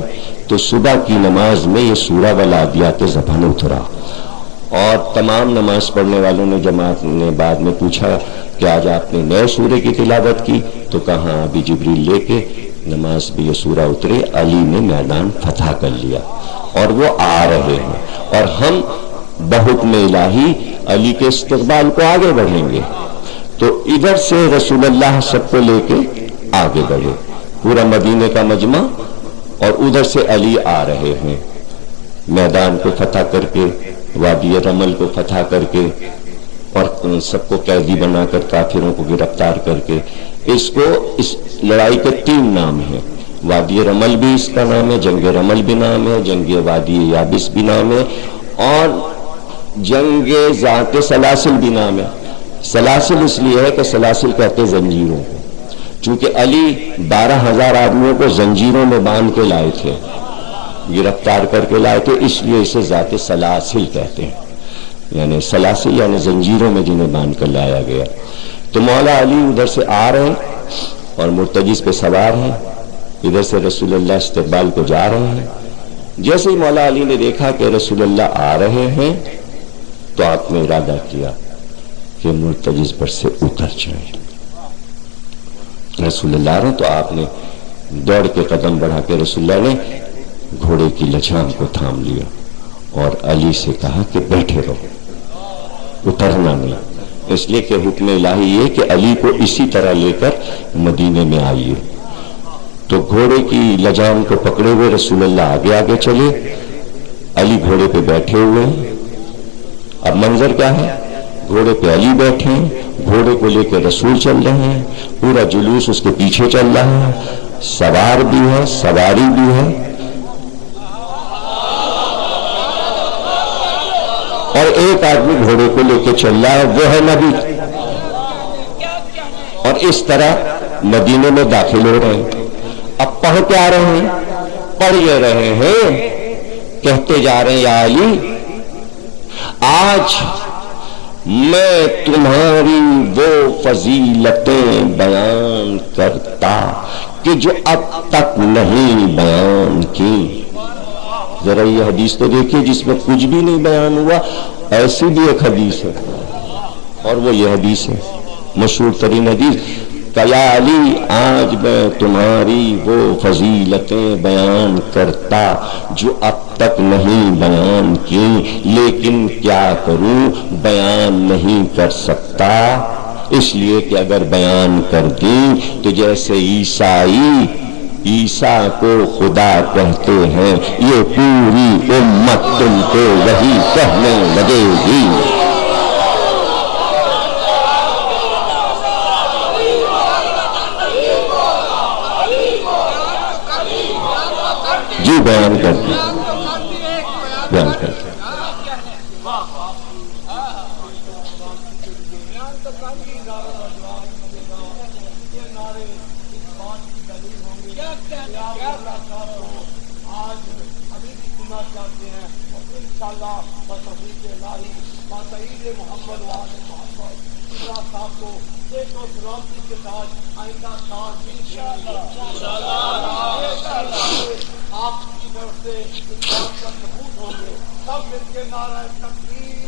تو صبح کی نماز میں یہ سورہ ولادیات زبان اترا. اور تمام نماز پڑھنے والوں نے جماعت نے بعد میں پوچھا کہ آج آپ نے نئے سورے کی تلاوت کی تو کہاں ابھی جبریل لے کے نماز بھی یہ سورہ اترے. علی نے میدان فتح کر لیا اور وہ آ رہے ہیں اور ہم بحکم الہی علی کے استقبال کو آگے بڑھیں گے. تو ادھر سے رسول اللہ سب کو لے کے آگے بڑھے پورا مدینے کا مجمع اور ادھر سے علی آ رہے ہیں میدان کو فتح کر کے وادی رمل کو فتح کر کے اور سب کو قیدی بنا کر کافروں کو گرفتار کر کے. اس کو اس لڑائی کے 3 نام ہیں. وادی رمل بھی اس کا نام ہے, جنگ رمل بھی نام ہے, جنگ وادی یابس بھی نام ہے اور جنگ ذات سلاسل بھی نام ہے. سلاسل اس لیے ہے کہ سلاسل کہتے زنجیروں کو, چونکہ علی 12,000 آدمیوں کو زنجیروں میں باندھ کے لائے تھے, گرفتار کر کے لائے تھے, اس لیے اسے ذات سلاسل کہتے ہیں. یعنی سلاسل یعنی زنجیروں میں جنہیں باندھ کر لایا گیا. تو مولا علی ادھر سے آ رہے ہیں اور مرتجز پہ سوار ہیں. ادھر سے رسول اللہ استقبال کو جا رہے ہیں. جیسے ہی مولا علی نے دیکھا کہ رسول اللہ آ رہے ہیں تو آپ نے ارادہ کیا کہ مرتجز پر سے اتر جائیں. رسول اللہ رہے تو آپ نے دوڑ کے قدم بڑھا کے رسول اللہ نے گھوڑے کی لچام کو تھام لیا اور علی سے کہا کہ بیٹھے رہو, اترنا نہیں. اس لیے کہ حکم الہی یہ کہ علی کو اسی طرح لے کر مدینے میں آئیے. تو گھوڑے کی لجام کو پکڑے ہوئے رسول اللہ آگے آگے چلے, علی گھوڑے پہ بیٹھے ہوئے. اب منظر کیا ہے, گھوڑے پہ علی بیٹھے ہیں, گھوڑے کو لے کے رسول چل رہے ہیں, پورا جلوس اس کے پیچھے چل رہا ہے, سوار بھی ہے سواری بھی ہے اور ایک آدمی گھوڑے کو لے کے چل رہا ہے وہ ہے نبی. اور اس طرح مدینے میں داخل ہو رہے ہیں. اب پڑھ کے آ رہے ہیں, پڑھ یہ رہے ہیں, کہتے جا رہے ہیں یا علی آج میں تمہاری وہ فضیلتیں بیان کرتا کہ جو اب تک نہیں بیان کی. ذرا یہ حدیث تو دیکھیے جس میں کچھ بھی نہیں بیان ہوا. ایسی بھی ایک حدیث ہے اور وہ یہ حدیث ہے مشہور ترین حدیث کہ یا علی آج میں تمہاری وہ فضیلتیں بیان کرتا جو اب تک نہیں بیان کی, لیکن کیا کروں بیان نہیں کر سکتا, اس لیے کہ اگر بیان کر دی تو جیسے عیسیٰ کو خدا کہتے ہیں یہ پوری امت تم کو وہی کہنے لگے گی. جی بیان کر دی, بیان کر دی. آج ابھی بھی سننا چاہتے ہیں اور انشاءاللہ بتوفیق الہی بتعید محمد والے محمد اللہ صاحب کو ایک اور سلامتی کے ساتھ آئندہ سال آپ کی طرف سے اس بات کا ثبوت ہوں گے. سب مل کے نعرہ تکبیر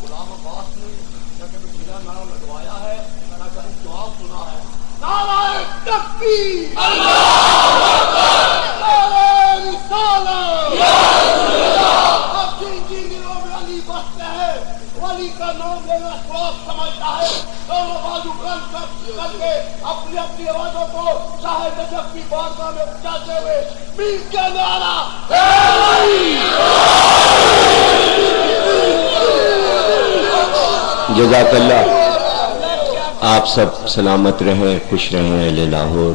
غلام عباس نے میرا نعرہ لگوایا ہے, میرا جواب سنا ہے. نعرہ تکبیر اپنی اپنی آوازوں کو شاہ نجف کی بارگاہ میں پہنچاتے ہوئے میر کا نعرہ جزاک اللہ. آپ سب سلامت رہیں, خوش رہیں. اہل لاہور,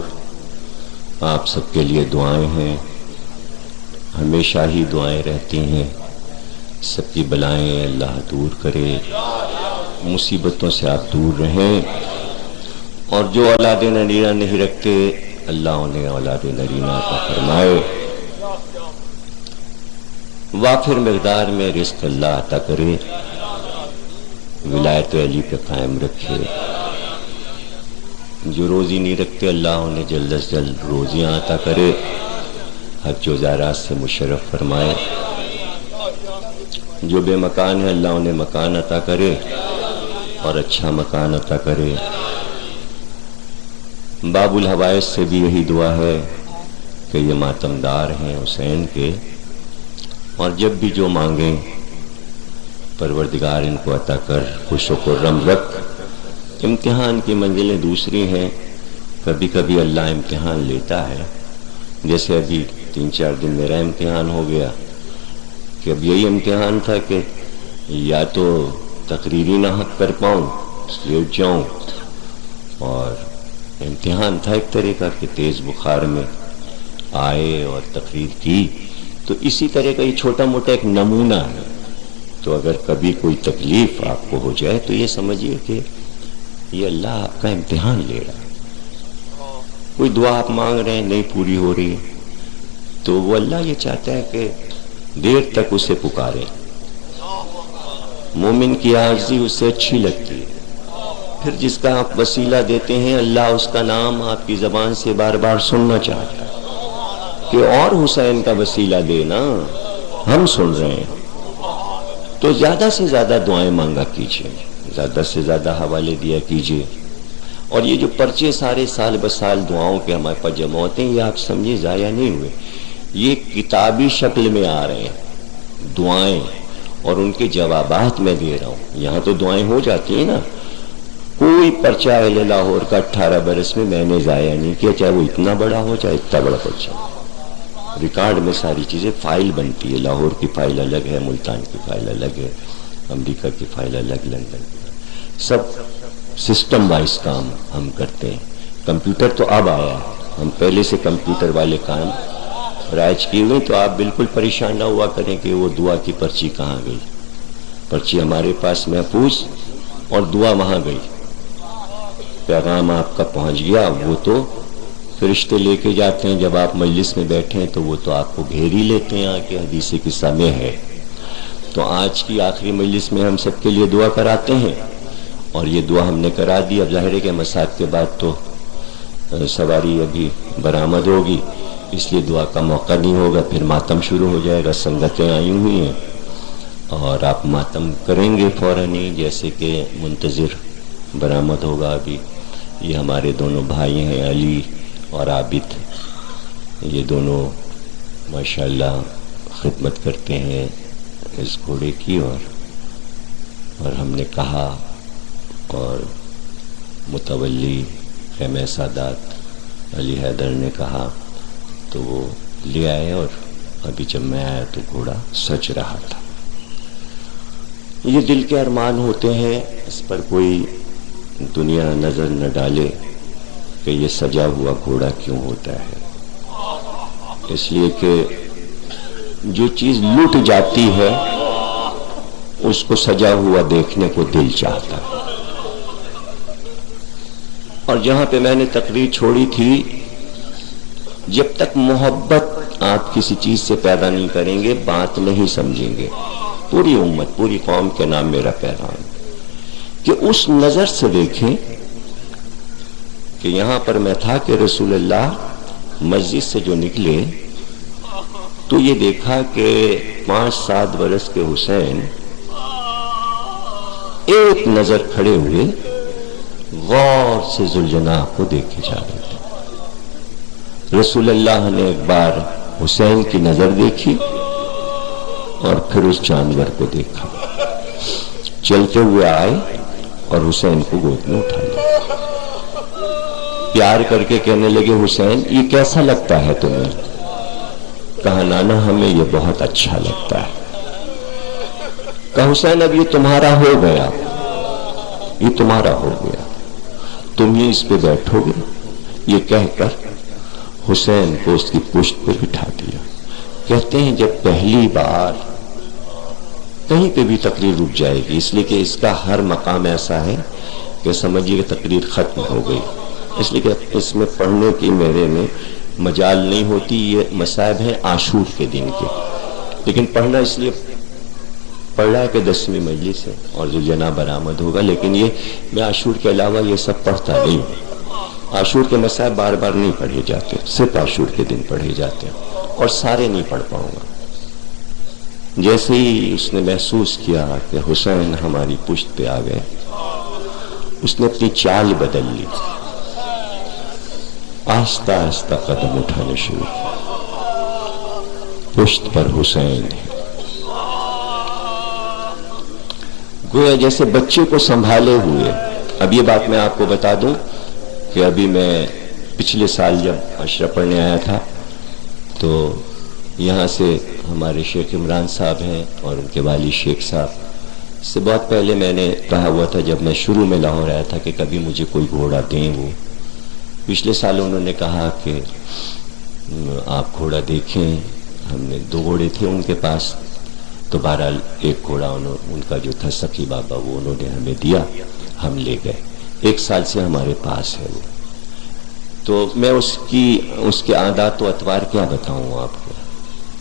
آپ سب کے لیے دعائیں ہیں, ہمیشہ ہی دعائیں رہتی ہیں. سب کی بلائیں اللہ دور کرے, مصیبتوں سے آپ دور رہیں, اور جو اولاد نرینہ نہیں رکھتے اللہ انہیں اولاد نرینہ عطا فرمائے. وافر مقدار میں رزق اللہ عطا کرے, ولایت علی پہ قائم رکھے. جو روزی نہیں رکھتے اللہ انہیں جلد از جلد روزیاں عطا کرے, حج و زیارات سے مشرف فرمائے. جو بے مکان ہے اللہ انہیں مکان عطا کرے اور اچھا مکان عطا کرے. باب الحوائج سے بھی یہی دعا ہے کہ یہ ماتمدار ہیں حسین کے, اور جب بھی جو مانگیں پروردگار ان کو عطا کر, خوش و خرم رکھ. امتحان کی منزلیں دوسری ہیں, کبھی کبھی اللہ امتحان لیتا ہے. جیسے ابھی 3-4 دن میرا امتحان ہو گیا کہ اب یہی امتحان تھا کہ یا تو تقریری نہ حق کر پاؤں, لیٹ جاؤں, اور امتحان تھا ایک طرح کا کہ تیز بخار میں آئے اور تقریر کی. تو اسی طرح کا یہ چھوٹا موٹا ایک نمونہ ہے. تو اگر کبھی کوئی تکلیف آپ کو ہو جائے تو یہ سمجھیے کہ یہ اللہ آپ کا امتحان لے رہا ہے. کوئی دعا آپ مانگ رہے ہیں نہیں پوری ہو رہی تو وہ اللہ یہ چاہتا ہے کہ دیر تک اسے پکاریں. مومن کی عاجزی اس سے اچھی لگتی ہے. پھر جس کا آپ وسیلہ دیتے ہیں اللہ اس کا نام آپ کی زبان سے بار بار سننا چاہتا ہے کہ اور حسین کا وسیلہ دینا, ہم سن رہے ہیں. تو زیادہ سے زیادہ دعائیں مانگا کیجیے, زیادہ سے زیادہ حوالے دیا کیجیے. اور یہ جو پرچے سارے سال بسال دعاؤں کے ہمارے پاس جمع ہوتے ہیں, یہ آپ سمجھے ضائع نہیں ہوئے, یہ کتابی شکل میں آ رہے ہیں دعائیں, اور ان کے جوابات میں دے رہا ہوں. یہاں تو دعائیں ہو جاتی ہیں نا. کوئی پرچہ اہل لاہور کا 18 برس میں میں نے ضائع نہیں کیا, چاہے وہ اتنا بڑا ہو چاہے اتنا بڑا پرچہ. ریکارڈ میں ساری چیزیں فائل بنتی ہے. لاہور کی فائل الگ ہے, ملتان کی فائل الگ ہے, امریکہ کی فائل الگ, لندن کی. سب سسٹم وائز کام ہم کرتے ہیں. کمپیوٹر تو اب آیا ہے, ہم پہلے سے کمپیوٹر والے کام رائج کیے ہوئے. تو آپ بالکل پریشان نہ ہوا کریں کہ وہ دعا کی پرچی کہاں گئی. پرچی ہمارے پاس محفوظ اور دعا وہاں گئی. پیغام آپ کا پہنچ گیا. وہ تو فرشتے لے کے جاتے ہیں. جب آپ مجلس میں بیٹھے ہیں تو وہ تو آپ کو گھیر ہی لیتے ہیں. آ کے حدیث قصہ میں ہے. تو آج کی آخری مجلس میں ہم سب کے لیے دعا کراتے ہیں, اور یہ دعا ہم نے کرا دی. اب ظاہر ہے کہ مساعد کے بعد تو سواری ابھی برآمد ہوگی, اس لیے دعا کا موقع نہیں ہوگا. پھر ماتم شروع ہو جائے گا. سنگتیں آئی ہوئی ہیں اور آپ ماتم کریں گے فوراً ہی, جیسے کہ منتظر برآمد ہوگا. ابھی یہ ہمارے دونوں بھائی ہیں علی اور عابد, یہ دونوں ماشاءاللہ خدمت کرتے ہیں اس گھوڑے کی. اور ہم نے کہا اور متولی خیمہ سادات علی حیدر نے کہا تو وہ لے آئے, اور ابھی جب میں آیا تو گھوڑا سج رہا تھا. یہ دل کے ارمان ہوتے ہیں, اس پر کوئی دنیا نظر نہ ڈالے کہ یہ سجا ہوا گھوڑا کیوں ہوتا ہے. اس لیے کہ جو چیز لٹ جاتی ہے اس کو سجا ہوا دیکھنے کو دل چاہتا ہے. اور جہاں پہ میں نے تقریر چھوڑی تھی، جب تک محبت آپ کسی چیز سے پیدا نہیں کریں گے بات نہیں سمجھیں گے. پوری امت، پوری قوم کے نام میرا پیغام کہ اس نظر سے دیکھیں کہ یہاں پر میں تھا کہ رسول اللہ مسجد سے جو نکلے تو یہ دیکھا کہ 5-7 برس کے حسین ایک نظر کھڑے ہوئے غور سے ذوالجناح کو دیکھے جا رہے تھے. رسول اللہ نے ایک بار حسین کی نظر دیکھی اور پھر اس جانور کو دیکھا. چلتے ہوئے آئے اور حسین کو گود میں اٹھا لیا. پیار کر کے کہنے لگے حسین یہ کیسا لگتا ہے تمہیں؟ کہا نانا ہمیں یہ بہت اچھا لگتا ہے. کہا حسین اب یہ تمہارا ہو گیا، یہ تمہارا ہو گیا، تم ہی اس پہ بیٹھو گے. یہ کہہ کر حسین کو اس کی پشت پہ بٹھا دیا. کہتے ہیں جب پہلی بار کہیں پہ بھی تقریر رک جائے گی، اس لیے کہ اس کا ہر مقام ایسا ہے کہ سمجھیے کہ تقریر ختم ہو گئی، اس لیے کہ اس میں پڑھنے کی میرے میں مجال نہیں ہوتی. یہ مصائب ہیں عاشور کے دن کے، لیکن پڑھنا اس لیے پڑھ رہا ہے کہ 10ویں مجلس ہے اور ذوالجناح برآمد ہوگا، لیکن یہ میں عاشور کے علاوہ یہ سب پڑھتا نہیں ہوں. عاشور کے مصائب بار بار نہیں پڑھے جاتے، صرف عاشور کے دن پڑھے جاتے ہیں اور سارے نہیں پڑھ پاؤں گا. جیسے ہی اس نے محسوس کیا کہ حسین ہماری پشت پہ آ گئے، اس نے اپنی چال بدل لی، آہستہ آہستہ قدم اٹھانے شروع کیا. پشت پر حسین ہے، گویا جیسے بچے کو سنبھالے ہوئے. اب یہ بات میں آپ کو بتا دوں کہ ابھی میں پچھلے سال جب عشرہ پڑھنے آیا تھا تو یہاں سے ہمارے شیخ عمران صاحب ہیں اور ان کے والد شیخ صاحب سے بہت پہلے میں نے کہا ہوا تھا جب میں شروع میں لاہور آیا تھا کہ کبھی مجھے کوئی گھوڑا دیں. وہ پچھلے سال انہوں نے کہا کہ آپ گھوڑا دیکھیں. ہم نے 2 گھوڑے تھے ان کے پاس، تو بہرحال ایک گھوڑا ان کا جو تھا سخی بابا وہ انہوں نے ہمیں دیا، ہم لے گئے. 1 سال سے ہمارے پاس ہے وہ. تو میں اس کے عادات و اطوار کیا بتاؤں آپ کو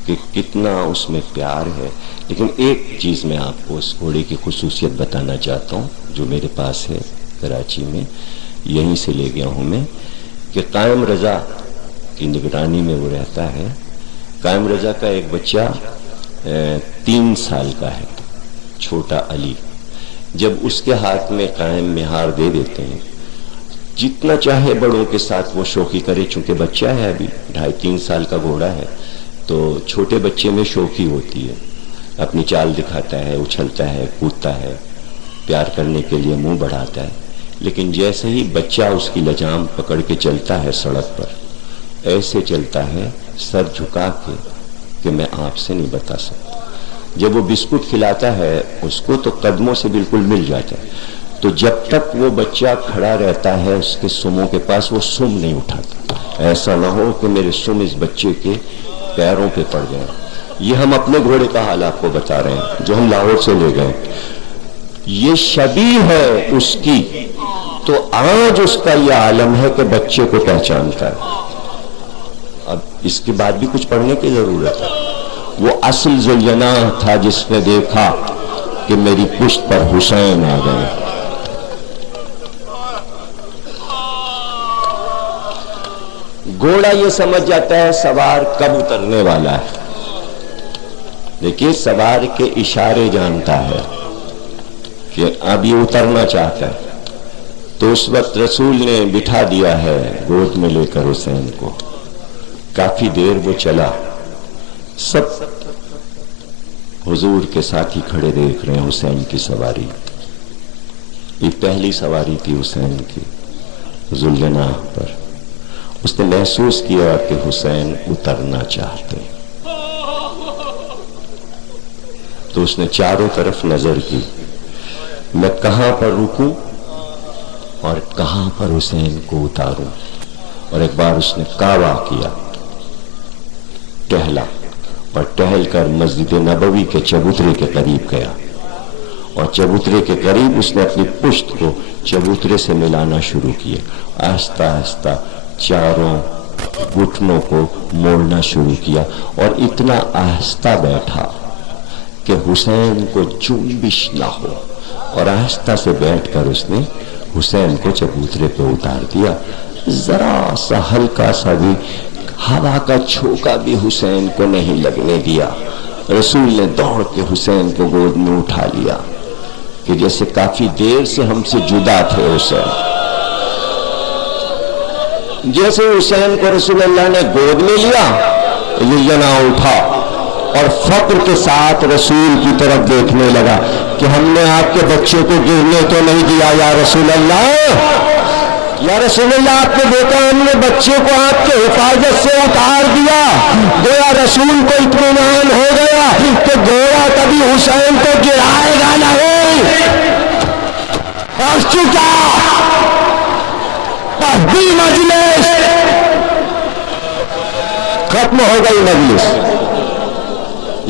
کہ کتنا اس میں پیار ہے. لیکن ایک چیز میں آپ کو اس گھوڑے کی خصوصیت بتانا چاہتا ہوں جو میرے پاس ہے کراچی میں، یہیں سے لے گیا ہوں میں، کہ قائم رضا کی نگرانی میں وہ رہتا ہے. قائم رضا کا ایک بچہ 3 سال کا ہے، چھوٹا علی. جب اس کے ہاتھ میں قائم مہار دے دیتے ہیں، جتنا چاہے بڑوں کے ساتھ وہ شوخی کرے، چونکہ بچہ ہے ابھی 2.5-3 سال کا گھوڑا ہے، تو چھوٹے بچے میں شوخی ہوتی ہے. اپنی چال دکھاتا ہے، اچھلتا ہے، کودتا ہے، پیار کرنے کے لیے منہ بڑھاتا ہے. لیکن جیسے ہی بچہ اس کی لجام پکڑ کے چلتا ہے سڑک پر، ایسے چلتا ہے سر جھکا کے کہ میں آپ سے نہیں بتا سکتا. جب وہ بسکٹ کھلاتا ہے اس کو تو قدموں سے بالکل مل جاتا ہے. تو جب تک وہ بچہ کھڑا رہتا ہے اس کے سموں کے پاس وہ سم نہیں اٹھاتا. ایسا نہ ہو کہ میرے سم اس بچے کے پیروں پہ پڑ گئے. یہ ہم اپنے گھوڑے کا حال آپ کو بتا رہے ہیں جو ہم لاہور سے لے گئے. یہ شبیہ ہے اس کی، تو آج اس کا یہ عالم ہے کہ بچے کو پہچانتا ہے. اب اس کے بعد بھی کچھ پڑھنے کی ضرورت ہے. وہ اصل ذوالجناح تھا جس نے دیکھا کہ میری پشت پر حسین آ گئے. گھوڑا یہ سمجھ جاتا ہے سوار کب اترنے والا ہے. دیکھیے سوار کے اشارے جانتا ہے کہ اب یہ اترنا چاہتا ہے. تو اس وقت رسول نے بٹھا دیا ہے گود میں لے کر حسین کو. کافی دیر وہ چلا. سب حضور کے ساتھی کھڑے دیکھ رہے ہیں حسین کی سواری. یہ پہلی سواری تھی حسین کی ذوالجناح پر. اس نے محسوس کیا کہ حسین اترنا چاہتے، تو اس نے چاروں طرف نظر کی، میں کہاں پر رکوں اور کہاں پر حسین کو اتاروں. اور ایک بار اس نے کعبہ کیا، ٹہلا اور ٹہل کر مسجد نبوی کے چبوترے کے قریب گیا اور چبوترے کے قریب اس نے اپنی پشت کو چبوترے سے ملانا شروع کیا، آہستہ آہستہ چاروں گھٹنوں کو موڑنا شروع کیا اور اتنا آہستہ بیٹھا کہ حسین کو جنبش نہ ہو، اور آہستہ سے بیٹھ کر اس نے حسین کو چبوترے پہ اتار دیا۔ ذرا سا ہلکا سا بھی ہوا کا چھوکا بھی حسین کو نہیں لگنے دیا۔ رسول نے دوڑ کے حسین کو گود میں اٹھا لیا کہ جیسے کافی دیر سے ہم سے جدا تھے حسین۔ جیسے حسین کو رسول اللہ نے گود میں لیا، یہ جنا اٹھا اور فخر کے ساتھ رسول کی طرف دیکھنے لگا کہ ہم نے آپ کے بچے کو گرنے تو نہیں دیا یا رسول اللہ، یا رسول اللہ آپ نے دیکھا ہم نے بچے کو آپ کے حفاظت سے اتار دیا۔ گویا رسول کو اطمینان ہو گیا کہ گویا کبھی حسین کو گرائے گا نہیں، پہنچ چکا پہلی مجلس ختم ہو گئی۔ مجلس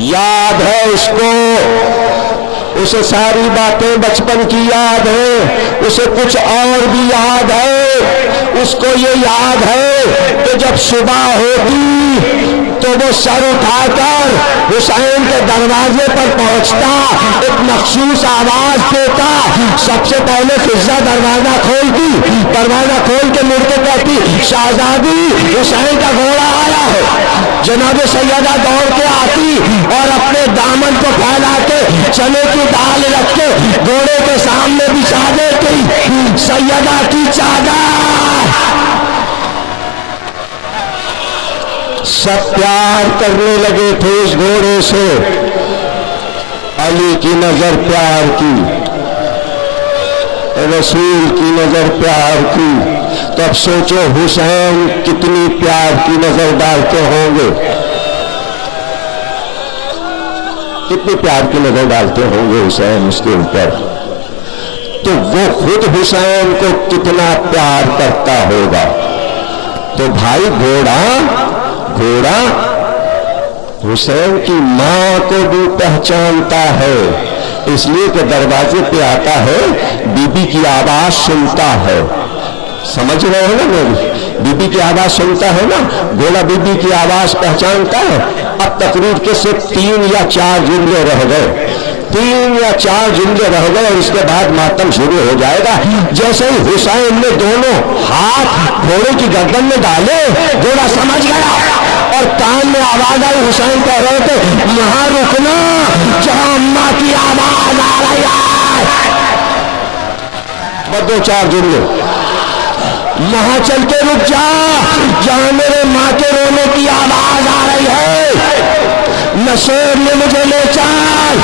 یاد ہے اس کو، اسے ساری باتیں بچپن کی یاد ہے، اسے کچھ اور بھی یاد ہے۔ اس کو یہ یاد ہے کہ جب صبح ہوتی تو وہ سر اٹھا کر حسین کے دروازے پر پہنچتا، ایک مخصوص آواز دیتا، سب سے پہلے فضا دروازہ کھولتی، دروازہ کھول کے مڑ کے کہتی شہزادی حسین کا گھوڑا آیا ہے۔ جناب سیدہ دوڑ کے آتی اور اپنے دامن کو پھیلا کے چنے کی دال رکھ کے گھوڑے کے سامنے بچھا دیتی۔ سیدہ کی چادر، سب پیار کرنے لگے تھے اس گھوڑے سے۔ علی کی نظر پیار کی، رسول کی نظر پیار کی، تو اب سوچو حسین کتنی پیار کی نظر ڈالتے ہوں گے، کتنی پیار کی نظر ڈالتے ہوں گے حسین اس کے اوپر، تو وہ خود حسین کو کتنا پیار کرتا ہوگا۔ تو بھائی گھوڑا حسین کی ماں کو بھی پہچانتا ہے، اس لیے کہ دروازے پہ آتا ہے، بی بی کی آواز سنتا ہے۔ سمجھ رہے ہو نا میری؟ بی بی کی آواز سنتا ہے نا، گھوڑا بی بی کی آواز پہچانتا ہے۔ اب تقریر کے صرف 3 یا 4 جملے رہ گئے، 3 یا 4 جملے رہ گئے اور اس کے بعد ماتم شروع ہو جائے گا۔ جیسے ہی حسین نے دونوں ہاتھ گھوڑے کی گردن میں ڈالے، گھوڑا سمجھ گیا اور کان میں آواز آئی، حسین کہہ رہے تھے یہاں رکنا جہاں اماں کی آواز آ رہی ہے۔ بس 2-4 جملے، یہاں چل کے رک جا جہاں میرے ماں کے رونے کی آواز آ رہی ہے، نشیر نے مجھے لے چل۔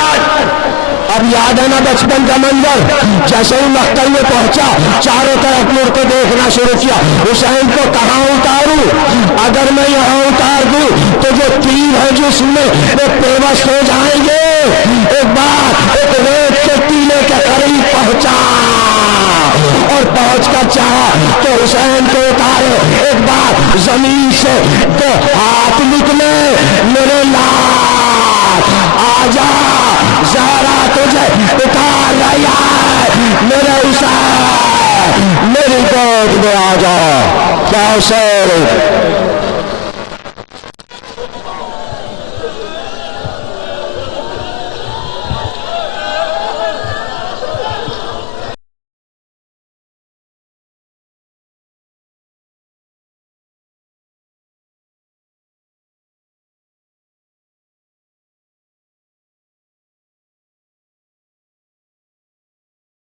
اب یاد ہے نا بچپن کا منظر، جیسے ہی مقتل میں پہنچا چاروں طرف مڑ کے دیکھنا شروع کیا، حسین کو کہاں اتاروں؟ اگر میں یہاں اتار دوں تو جو تیر ہے جسم میں وہ پیوست ہو جائیں گے۔ ایک بار ایک ریت کے ٹیلے کے قریب پہنچا اور پہنچ کر چاہا کہ حسین کو اتارے۔ ایک بار زمین سے 2 ہاتھ نکلے، میرے لال آجا زہرا تجھے پکار رہی ہے، میرے حسین میری گود میں آجا۔ کیا حسین